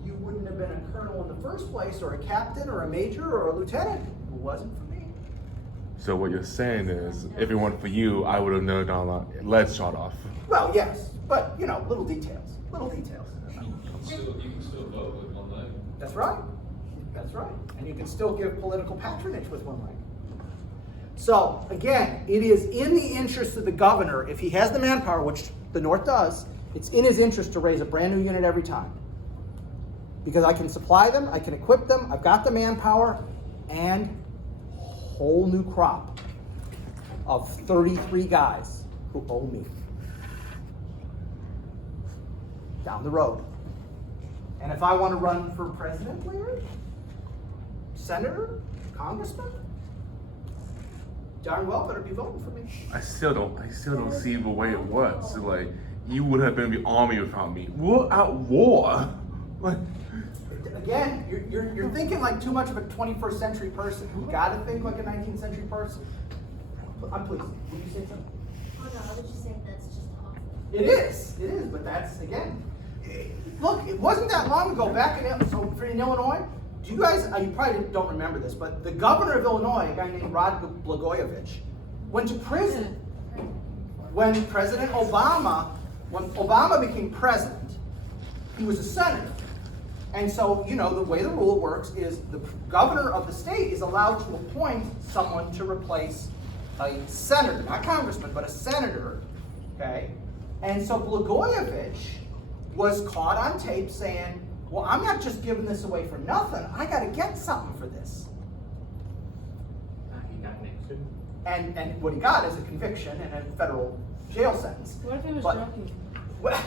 You wouldn't have been a colonel in the first place, or a captain, or a major, or a lieutenant. It wasn't for me. So what you're saying is, if it weren't for you, I would have never done a lead shot off. Well, yes, but you know, little details, little details. You can still vote with one leg. That's right. That's right. And you can still give political patronage with one leg. So, again, it is in the interest of the governor, if he has the manpower, which the North does, it's in his interest to raise a brand new unit every time. Because I can supply them, I can equip them, I've got the manpower, and a whole new crop of 33 guys who owe me. Down the road. And if I want to run for president later, senator, congressman, darn well better be voting for me. I still don't see the way it works. Like, you would have been in the army without me. We're at war. Like, Again, you're thinking like too much of a 21st century person. You gotta think like a 19th century person. I'm pleased. Would you say something? Oh no, I was just saying that's just awful. It is, but that's, again, look, it wasn't that long ago, back in Illinois, do you guys, you probably don't remember this, but the governor of Illinois, a guy named Rod Blagojevich, went to prison when when Obama became president. He was a senator. And so, you know, the way the rule works is the governor of the state is allowed to appoint someone to replace a senator, not congressman, but a senator, okay? And so Blagojevich was caught on tape saying, well, I'm not just giving this away for nothing. I got to get something for this. He got Nixon. And what he got is a conviction and a federal jail sentence. What if he was But- joking? Well,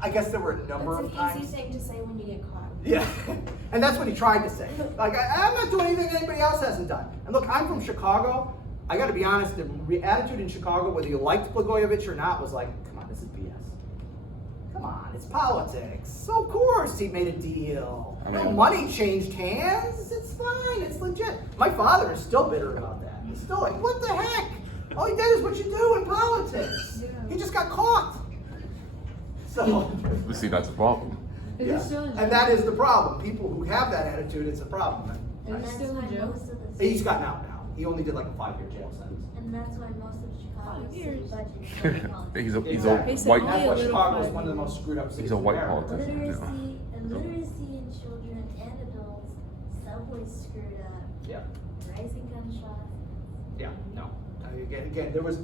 I guess there were a number That's of an times. easy thing to say when you get caught. Yeah, and that's what he tried to say. Like, I'm not doing anything anybody else hasn't done. And look, I'm from Chicago. I got to be honest, the attitude in Chicago, whether you liked Blagojevich or not, was like, come on, this is BS. Come on, it's politics. So of course he made a deal. No money changed hands. It's fine. It's legit. My father is still bitter about that. He's still like, what the heck? All he did is what you do in politics. He just got caught. So. you see, that's a problem. Is Yeah. he still in jail? And that is the problem. People who have that attitude, it's a problem. Is And he that's still why in jail? most of the He's gotten out now. He only did like a 5-year jail sentence. and that's why most of Chicago's 5 city years. budget is very politics. he's a Exactly. Basically, white. And that's why little Chicago is five one of the years. most screwed up cities He's a in white America. politician. Literacy in children and adults, subways screwed up, Yeah. rising gunshots. Yeah. No. Again, there was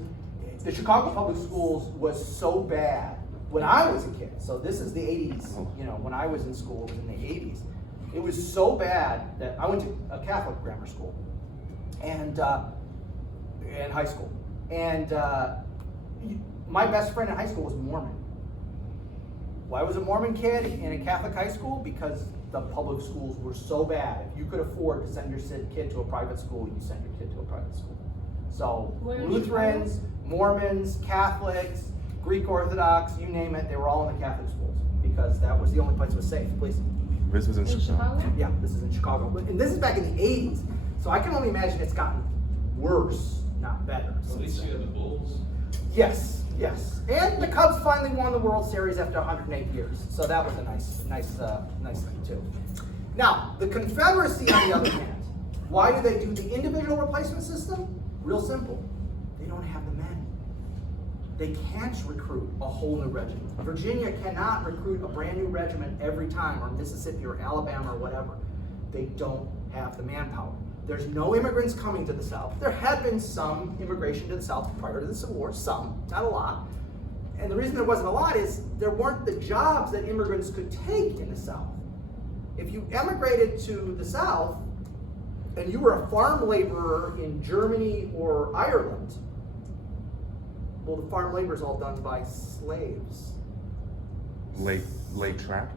the Chicago public schools was so bad when I was a kid. So this is the 80s. You know, when I was in school, it was in the 80s. It was so bad that I went to a Catholic grammar school and high school. And my best friend in high school was Mormon. Why was a Mormon kid in a Catholic high school? Because the public schools were so bad. If you could afford to send your kid to a private school, you sent your kid to a private school. So Where in Lutherans, Mormons, Catholics, Greek Orthodox, you name it, they were all in the Catholic schools because that was the only place that was safe. Please. This was in In Chicago. Chicago? Yeah, this is in Chicago. And this is back in the 80s. So I can only imagine it's gotten worse, not better. At least you had the Bulls. Yes, yes. And the Cubs finally won the World Series after 108 years. So that was a nice thing too. Now, the Confederacy, on the other hand, why do they do the individual replacement system? Real simple. They don't have the men. They can't recruit a whole new regiment. Virginia cannot recruit a brand new regiment every time, or Mississippi or Alabama or whatever. They don't have the manpower. There's no immigrants coming to the South. There had been some immigration to the South prior to the Civil War, some, not a lot. And the reason there wasn't a lot is there weren't the jobs that immigrants could take in the South. If you emigrated to the South and you were a farm laborer in Germany or Ireland, well, the farm labor is all done by slaves. Late track.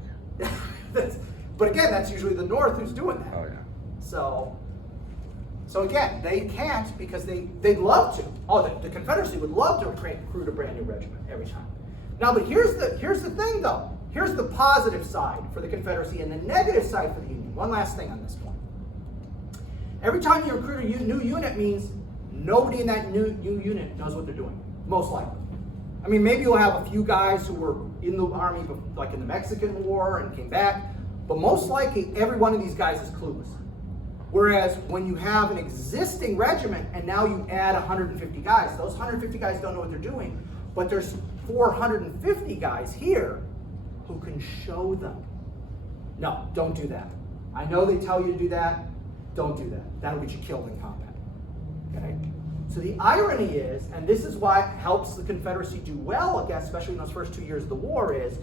But again, that's usually the North who's doing that. Oh yeah. So again, they can't because they'd love to. Oh, the Confederacy would love to recruit a brand new regiment every time. Now, but here's the thing though. Here's the positive side for the Confederacy and the negative side for the Union. One last thing on this point. Every time you recruit a new unit means nobody in that new unit knows what they're doing, most likely. I mean, maybe you'll have a few guys who were in the army, like in the Mexican War and came back, but most likely every one of these guys is clueless. Whereas when you have an existing regiment and now you add 150 guys, those 150 guys don't know what they're doing, but there's 450 guys here who can show them. No, don't do that. I know they tell you to do that. Don't do that. That'll get you killed in combat. Okay? So the irony is, and this is why it helps the Confederacy do well, against, especially in those first 2 years of the war, is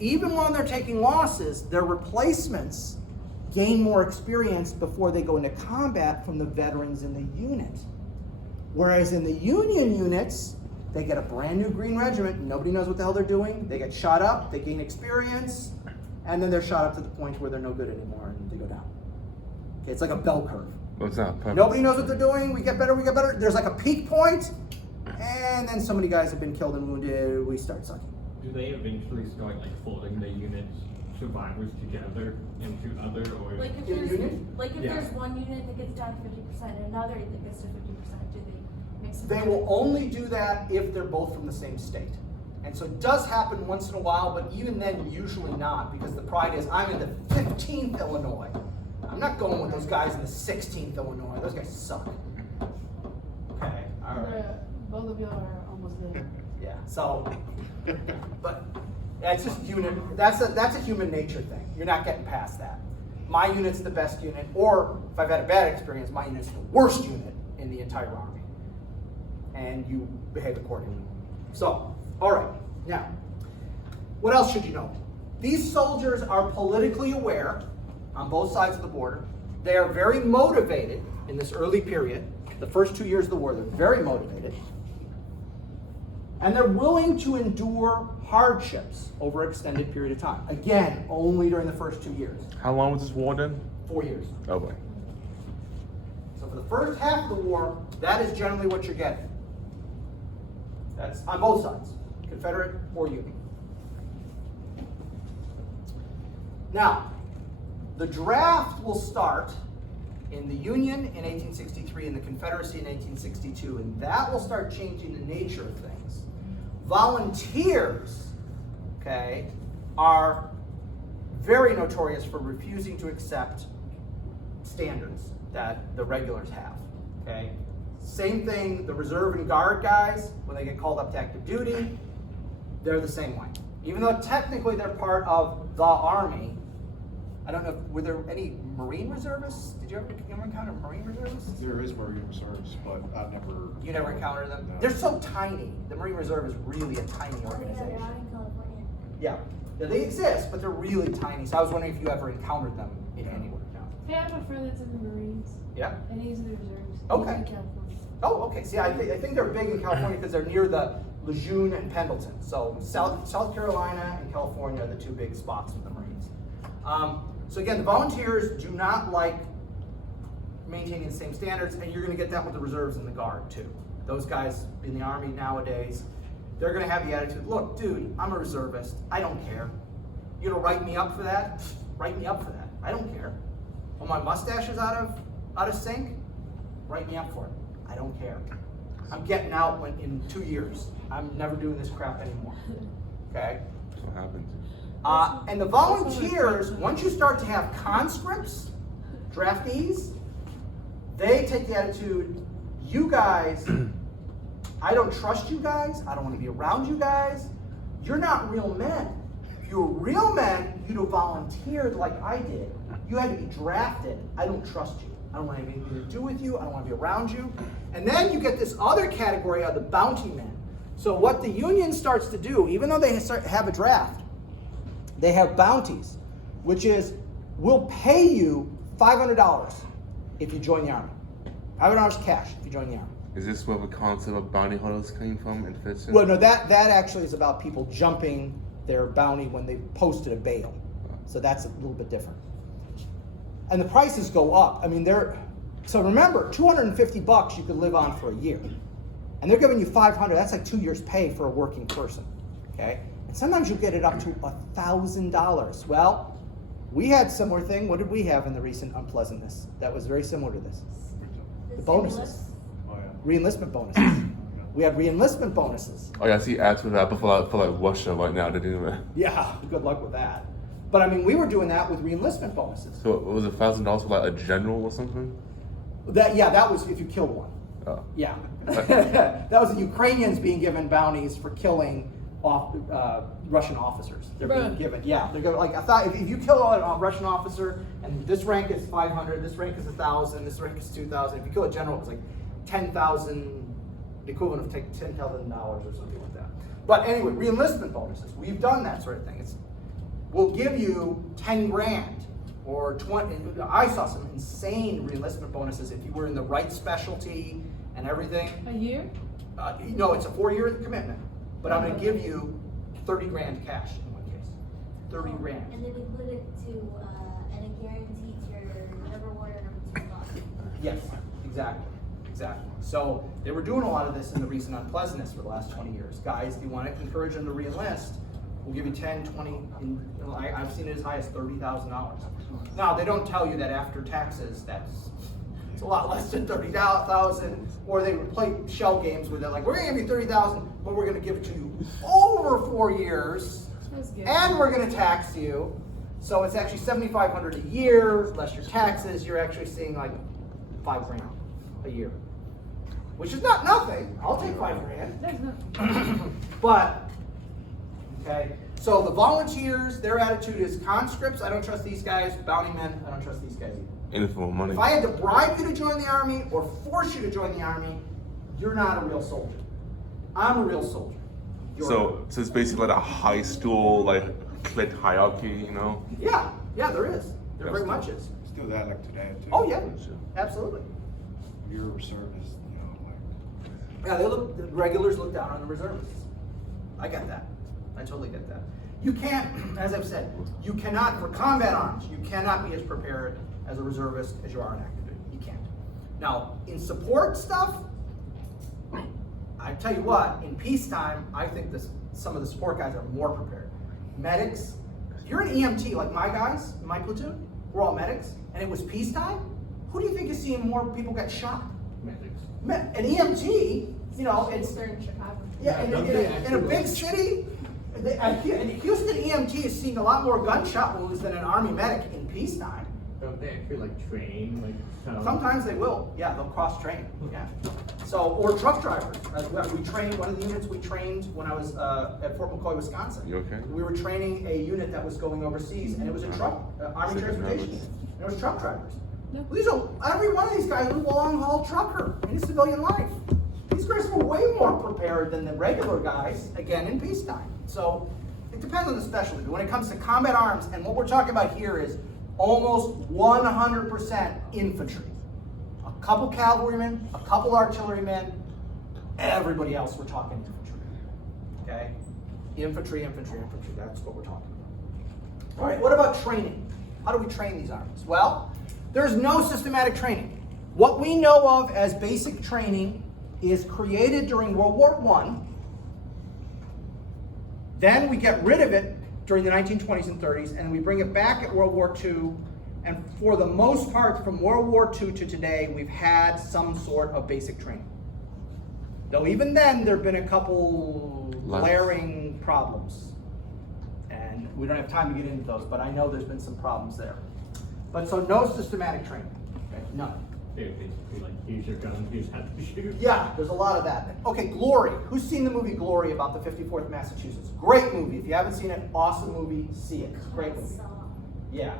even when they're taking losses, their replacements gain more experience before they go into combat from the veterans in the unit. Whereas in the Union units, they get a brand new Green Regiment, nobody knows what the hell they're doing, they get shot up, they gain experience, and then they're shot up to the point where they're no good anymore and they go down. Okay, it's like a bell curve. What's that? Nobody knows what they're doing, we get better, there's like a peak point, and then so many guys have been killed and wounded, we start sucking. Do they eventually start like folding the units survivors together into other, or Like if In there's union? like if Yeah. there's one unit that gets down to 50% and another that gets to 50%, do they mix them? They will only do that if they're both from the same state. And so it does happen once in a while, but even then, usually not, because the pride is, I'm in the 15th Illinois. I'm not going with those guys in the 16th Illinois. Those guys suck. Okay, all right. Both of y'all are almost there. Yeah, so, but that's just that's a human nature thing. You're not getting past that. My unit's the best unit, or if I've had a bad experience, my unit's the worst unit in the entire army. And you behave accordingly. So, all right, now, what else should you know? These soldiers are politically aware on both sides of the border. They are very motivated in this early period. The first 2 years of the war, they're very motivated. And they're willing to endure hardships over an extended period of time. Again, only during the first 2 years. How long was this war then? 4 years. Oh boy. So for the first half of the war, that is generally what you're getting. That's on both sides, Confederate or Union. Now, the draft will start in the Union in 1863 and the Confederacy in 1862, and that will start changing the nature of things. Volunteers, okay, are very notorious for refusing to accept standards that the regulars have, okay? Same thing, the reserve and guard guys, when they get called up to active duty, they're the same way. Even though technically they're part of the Army, I don't know, were there any Marine reservists? Did you ever encounter Marine reservists? There is Marine Reserves, but I've never. You never encountered them? No. They're so tiny. The Marine Reserve is really a tiny Oh, yeah, they're organization. out in California. Yeah, they exist, but they're really tiny. So I was wondering if you ever encountered them in anywhere. No. Hey, I have a friend that's in the Marines, Yeah? and he's in the reserves. Okay. He's in California. Oh, okay. See, I think they're big in California because they're near the Lejeune and Pendleton. So South Carolina and California are the two big spots for the Marines. So again, the volunteers do not like maintaining the same standards, and you're going to get that with the reserves and the guard too. Those guys in the Army nowadays, they're going to have the attitude, look, dude, I'm a reservist. I don't care. You gonna write me up for that? Write me up for that. I don't care. Oh, my mustache is out of sync? Write me up for it. I don't care. I'm getting out in 2 years. I'm never doing this crap anymore. Okay? That's what happens. And the volunteers, once you start to have conscripts, draftees, they take the attitude, you guys, I don't trust you guys, I don't want to be around you guys, you're not real men. If you were real men, you'd have volunteered like I did. You had to be drafted. I don't trust you. I don't want anything to do with you, I don't want to be around you. And then you get this other category of the bounty men. So what the Union starts to do, even though they have a draft, they have bounties, which is, we'll pay you $500 if you join the Army. $500 cash if you join the Army. Is this where the concept of bounty hunters came from and fits in? Well, no, that actually is about people jumping their bounty when they posted a bail. So that's a little bit different. And the prices go up. I mean, so remember, $250 you could live on for a year. And they're giving you $500, that's like 2 years' pay for a working person, okay? And sometimes you get it up to $1,000. Well, we had similar thing. What did we have in the recent unpleasantness that was very similar to this? The bonuses. Oh, yeah. Re-enlistment bonuses. We had re-enlistment bonuses. Oh yeah, I see ads for that, but for like Russia right now, they're doing it. Yeah, good luck with that. But I mean, we were doing that with re-enlistment bonuses. So it was $1,000 for like a general or something? That was if you killed one. Oh. Yeah. That was the Ukrainians being given bounties for killing Russian officers. They're being Bruh. given, yeah. They're going, like, I thought if you kill a Russian officer, and this rank is 500, this rank is 1,000, this rank is 2,000. If you kill a general, it's like 10,000, the equivalent of take $10,000 or something like that. But anyway, re-enlistment bonuses. We've done that sort of thing. We'll give you 10 grand or 20. I saw some insane re-enlistment bonuses if you were in the right specialty and everything. A year? No, it's a 4-year commitment, but I'm going to give you 30 grand cash in one case. 30 grand. And then include it to, and it guarantees your number 1 or number 2 slot. Yes, exactly. So they were doing a lot of this in the recent unpleasantness for the last 20 years. Guys, if you want to encourage them to re-enlist, we'll give you 10, 20, I've seen it as high as $30,000. Now, they don't tell you that after taxes, it's a lot less than 30,000, or they would play shell games with it, like, we're gonna give you 30,000, but we're gonna give it to you over 4 years, That's good. and we're gonna tax you. So it's actually $7,500 a year, less your taxes, you're actually seeing like 5 grand a year. Which is not nothing, I'll take 5 grand. That's nothing. But, okay, so the volunteers, their attitude is conscripts, I don't trust these guys, bounty men, I don't trust these guys either. Anything for money. If I had to bribe you to join the army or force you to join the army, you're not a real soldier. I'm a real soldier. You're So it's basically like a high stool, like clique hierarchy, you know? yeah, there is. There very much is. Still that like today too. Oh yeah, absolutely. You're a reservist, you know, like. Yeah, the regulars look down on the reservists. I get that. I totally get that. You can't, as I've said, you cannot, for combat arms, you cannot be as prepared as a reservist as you are in active duty. You can't. Now, in support stuff, I tell you what, in peacetime, I think some of the support guys are more prepared. Medics, if you're an EMT, like my guys, in my platoon, we're all medics, and it was peacetime, who do you think is seeing more people get shot? Medics. An EMT, you know, it's, They're in Chicago. yeah, in a big city, in Houston, EMT is seeing a lot more gunshot wounds than an Army medic in peacetime. Don't they actually like train Sometimes they will, yeah, they'll cross train, yeah. So, or truck drivers. We trained, one of the units we trained when I was at Fort McCoy, Wisconsin. You okay? We were training a unit that was going overseas, and it was a truck, Army transportation. And it was truck drivers. Every one of these guys was a long-haul trucker in his civilian life. These guys were way more prepared than the regular guys, again, in peacetime. So, it depends on the specialty. But when it comes to combat arms, and what we're talking about here is almost 100% infantry. A couple cavalrymen, a couple artillerymen, everybody else we're talking infantry. Okay? Infantry, that's what we're talking about. All right, what about training? How do we train these armies? Well, there's no systematic training. What we know of as basic training is created during World War I. Then we get rid of it during the 1920s and 30s, and we bring it back at World War II. And for the most part, from World War II to today, we've had some sort of basic training. Though even then, there have been a couple glaring problems. And we don't have time to get into those, but I know there's been some problems there. But so no systematic training, okay? None. They basically like use your gun, you just have to shoot. Yeah, there's a lot of that. Okay, Glory. Who's seen the movie Glory about the 54th Massachusetts? Great movie. If you haven't seen it, awesome movie. See it. It's a great movie. Yeah.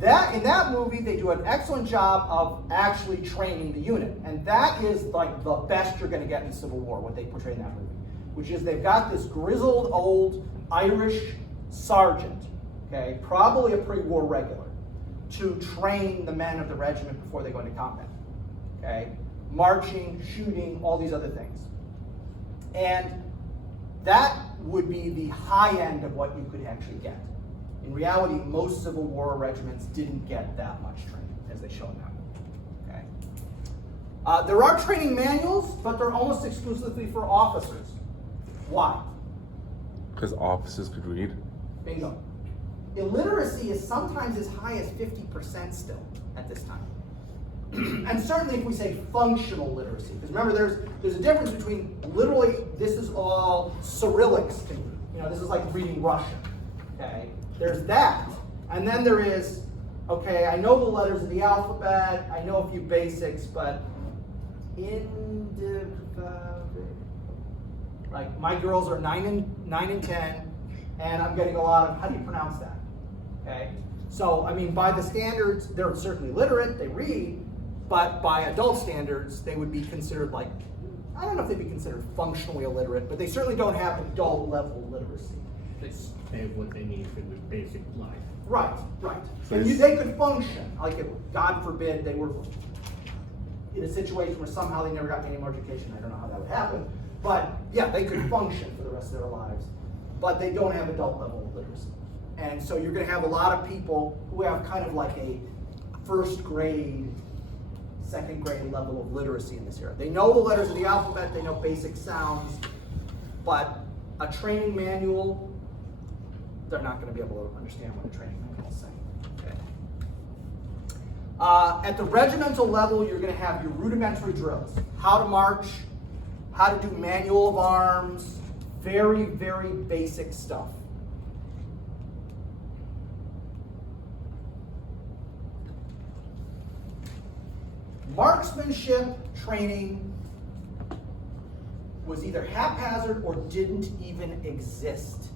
In that movie, they do an excellent job of actually training the unit. And that is like the best you're going to get in the Civil War, what they portray in that movie. Which is they've got this grizzled old Irish sergeant, okay, probably a pre-war regular, to train the men of the regiment before they go into combat. Okay? Marching, shooting, all these other things. And that would be the high end of what you could actually get. In reality, most Civil War regiments didn't get that much training, as they show in that movie. Okay? There are training manuals, but they're almost exclusively for officers. Why? Because officers could read. Bingo. Illiteracy is sometimes as high as 50% still at this time. And certainly if we say functional literacy, because remember there's a difference between literally this is all Cyrillics to me. You know, this is like reading Russian, okay? there's that. And then there is, okay, I know the letters of the alphabet, I know a few basics, but like my girls are 9 and 10, and I'm getting a lot of, how do you pronounce that? Okay? So, I mean, by the standards, they're certainly literate, they read, but by adult standards, they would be considered like, I don't know if they'd be considered functionally illiterate, but they certainly don't have adult level literacy. They have what they need for the basic life. Right, right. So And it's- they could function, like if, God forbid, they were in a situation where somehow they never got any more education. I don't know how that would happen. But yeah, they could function for the rest of their lives. But they don't have adult level literacy. And so you're going to have a lot of people who have kind of like a first grade, second grade level of literacy in this area. They know the letters of the alphabet, they know basic sounds, but a training manual, they're not going to be able to understand what a training manual is saying. Okay. At the regimental level, you're going to have your rudimentary drills. How to march, how to do manual of arms, very, very basic stuff. Marksmanship training was either haphazard or didn't even exist.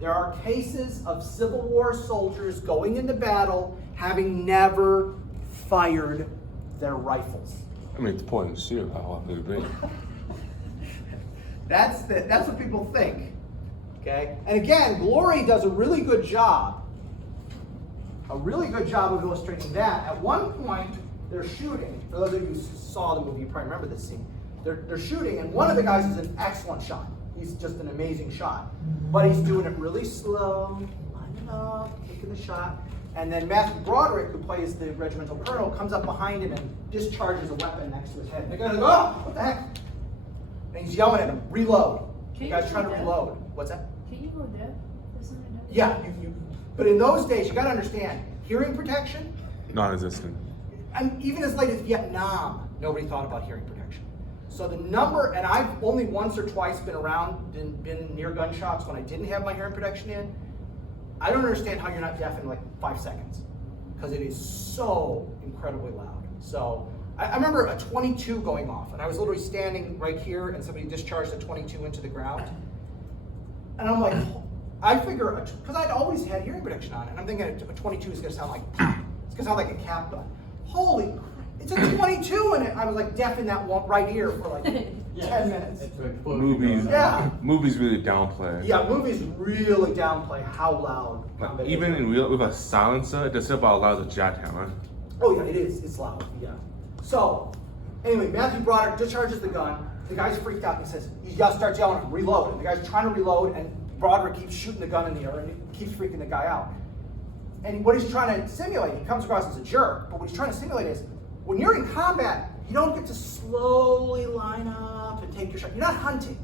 There are cases of Civil War soldiers going into battle having never fired their rifles. I mean, it's point and shoot. How hard could it be? That's what people think. Okay? And again, Glory does a really good job of illustrating that. At one point, they're shooting. For those of you who saw the movie, you probably remember this scene. They're shooting, and one of the guys is an excellent shot. He's just an amazing shot. But he's doing it really slow, lining up, taking the shot. And then Matthew Broderick, who plays the regimental colonel, comes up behind him and discharges a weapon next to his head. And the guy's like, oh, what the heck? And he's yelling at him, reload. The guy's trying to reload. What's that? Can you go deaf for something like that? Yeah, but in those days, you got to understand, hearing protection, Non-existent. and even as late as Vietnam, nobody thought about hearing protection. So the number, and I've only once or twice been around, been near gun shops when I didn't have my hearing protection in. I don't understand how you're not deaf in like 5 seconds, because it is so incredibly loud. So I remember a 22 going off, and I was literally standing right here, and somebody discharged a 22 into the ground. And I'm like, I figure, because I'd always had hearing protection on, and I'm thinking a 22 is going to sound like, it's going to sound like a cap gun. Holy crap, it's a 22, and I was like deaf in that one right ear for like 10 minutes. It's an explosion Movies. going on. Yeah. Movies really downplay. Yeah, movies really downplay how loud Like, combat even is. in real, with a silencer, it's still about loud as a jackhammer. Oh yeah, it is. It's loud. Yeah. So, anyway, Matthew Broderick discharges the gun. The guy's freaked out and he says, he starts yelling, reload. And the guy's trying to reload, and Broderick keeps shooting the gun in the air, and it keeps freaking the guy out. And what he's trying to simulate, he comes across as a jerk, but what he's trying to simulate is, when you're in combat, you don't get to slowly line up and take your shot. You're not hunting.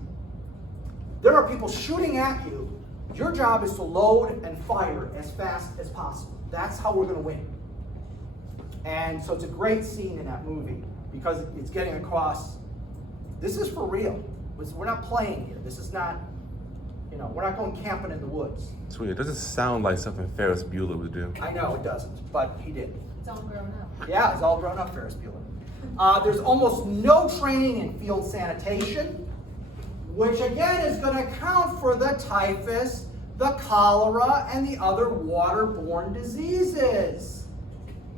There are people shooting at you. Your job is to load and fire as fast as possible. That's how we're going to win. And so it's a great scene in that movie because it's getting across, this is for real. We're not playing here. This is not, we're not going camping in the woods. It's weird. It doesn't sound like something Ferris Bueller would do. I know it doesn't, but he did. It's all grown up. Yeah, it's all grown up, Ferris Bueller. There's almost no training in field sanitation, which again is going to account for the typhus, the cholera, and the other waterborne diseases.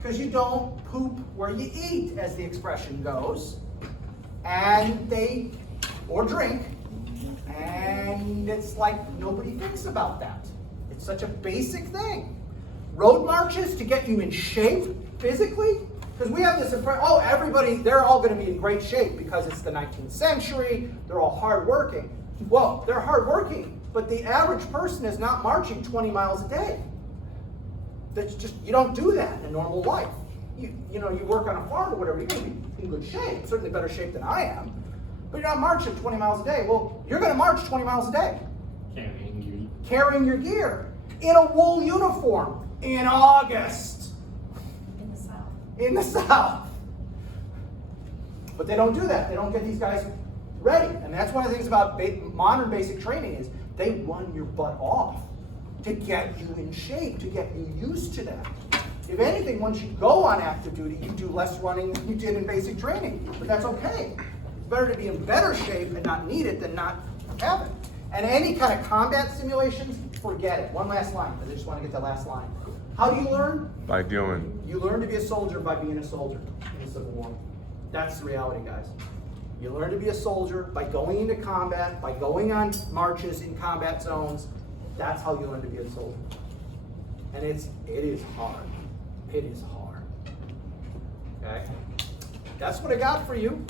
Because you don't poop where you eat, as the expression goes, or drink, and it's like nobody thinks about that. It's such a basic thing. Road marches to get you in shape physically, because we have this impression, everybody, they're all going to be in great shape because it's the 19th century, they're all hardworking. Well, they're hardworking, but the average person is not marching 20 miles a day. That's just, you don't do that in a normal life. You work on a farm or whatever, you're going to be in good shape, certainly better shape than I am. But you're not marching 20 miles a day. Well, you're going to march 20 miles a day. Carrying your gear. In a wool uniform. In August. In the South. In the South. But they don't do that. They don't get these guys ready. And that's one of the things about modern basic training is they run your butt off. to get you in shape, to get you used to that. If anything, once you go on active duty, you do less running than you did in basic training, but that's okay. It's better to be in better shape and not need it than not have it. And any kind of combat simulations, forget it. One last line, because I just want to get that last line. How do you learn? By doing. You learn to be a soldier by being a soldier in the Civil War. That's the reality, guys. You learn to be a soldier by going into combat, by going on marches in combat zones. That's how you learn to be a soldier. And it is hard. It is hard. Okay? That's what I got for you.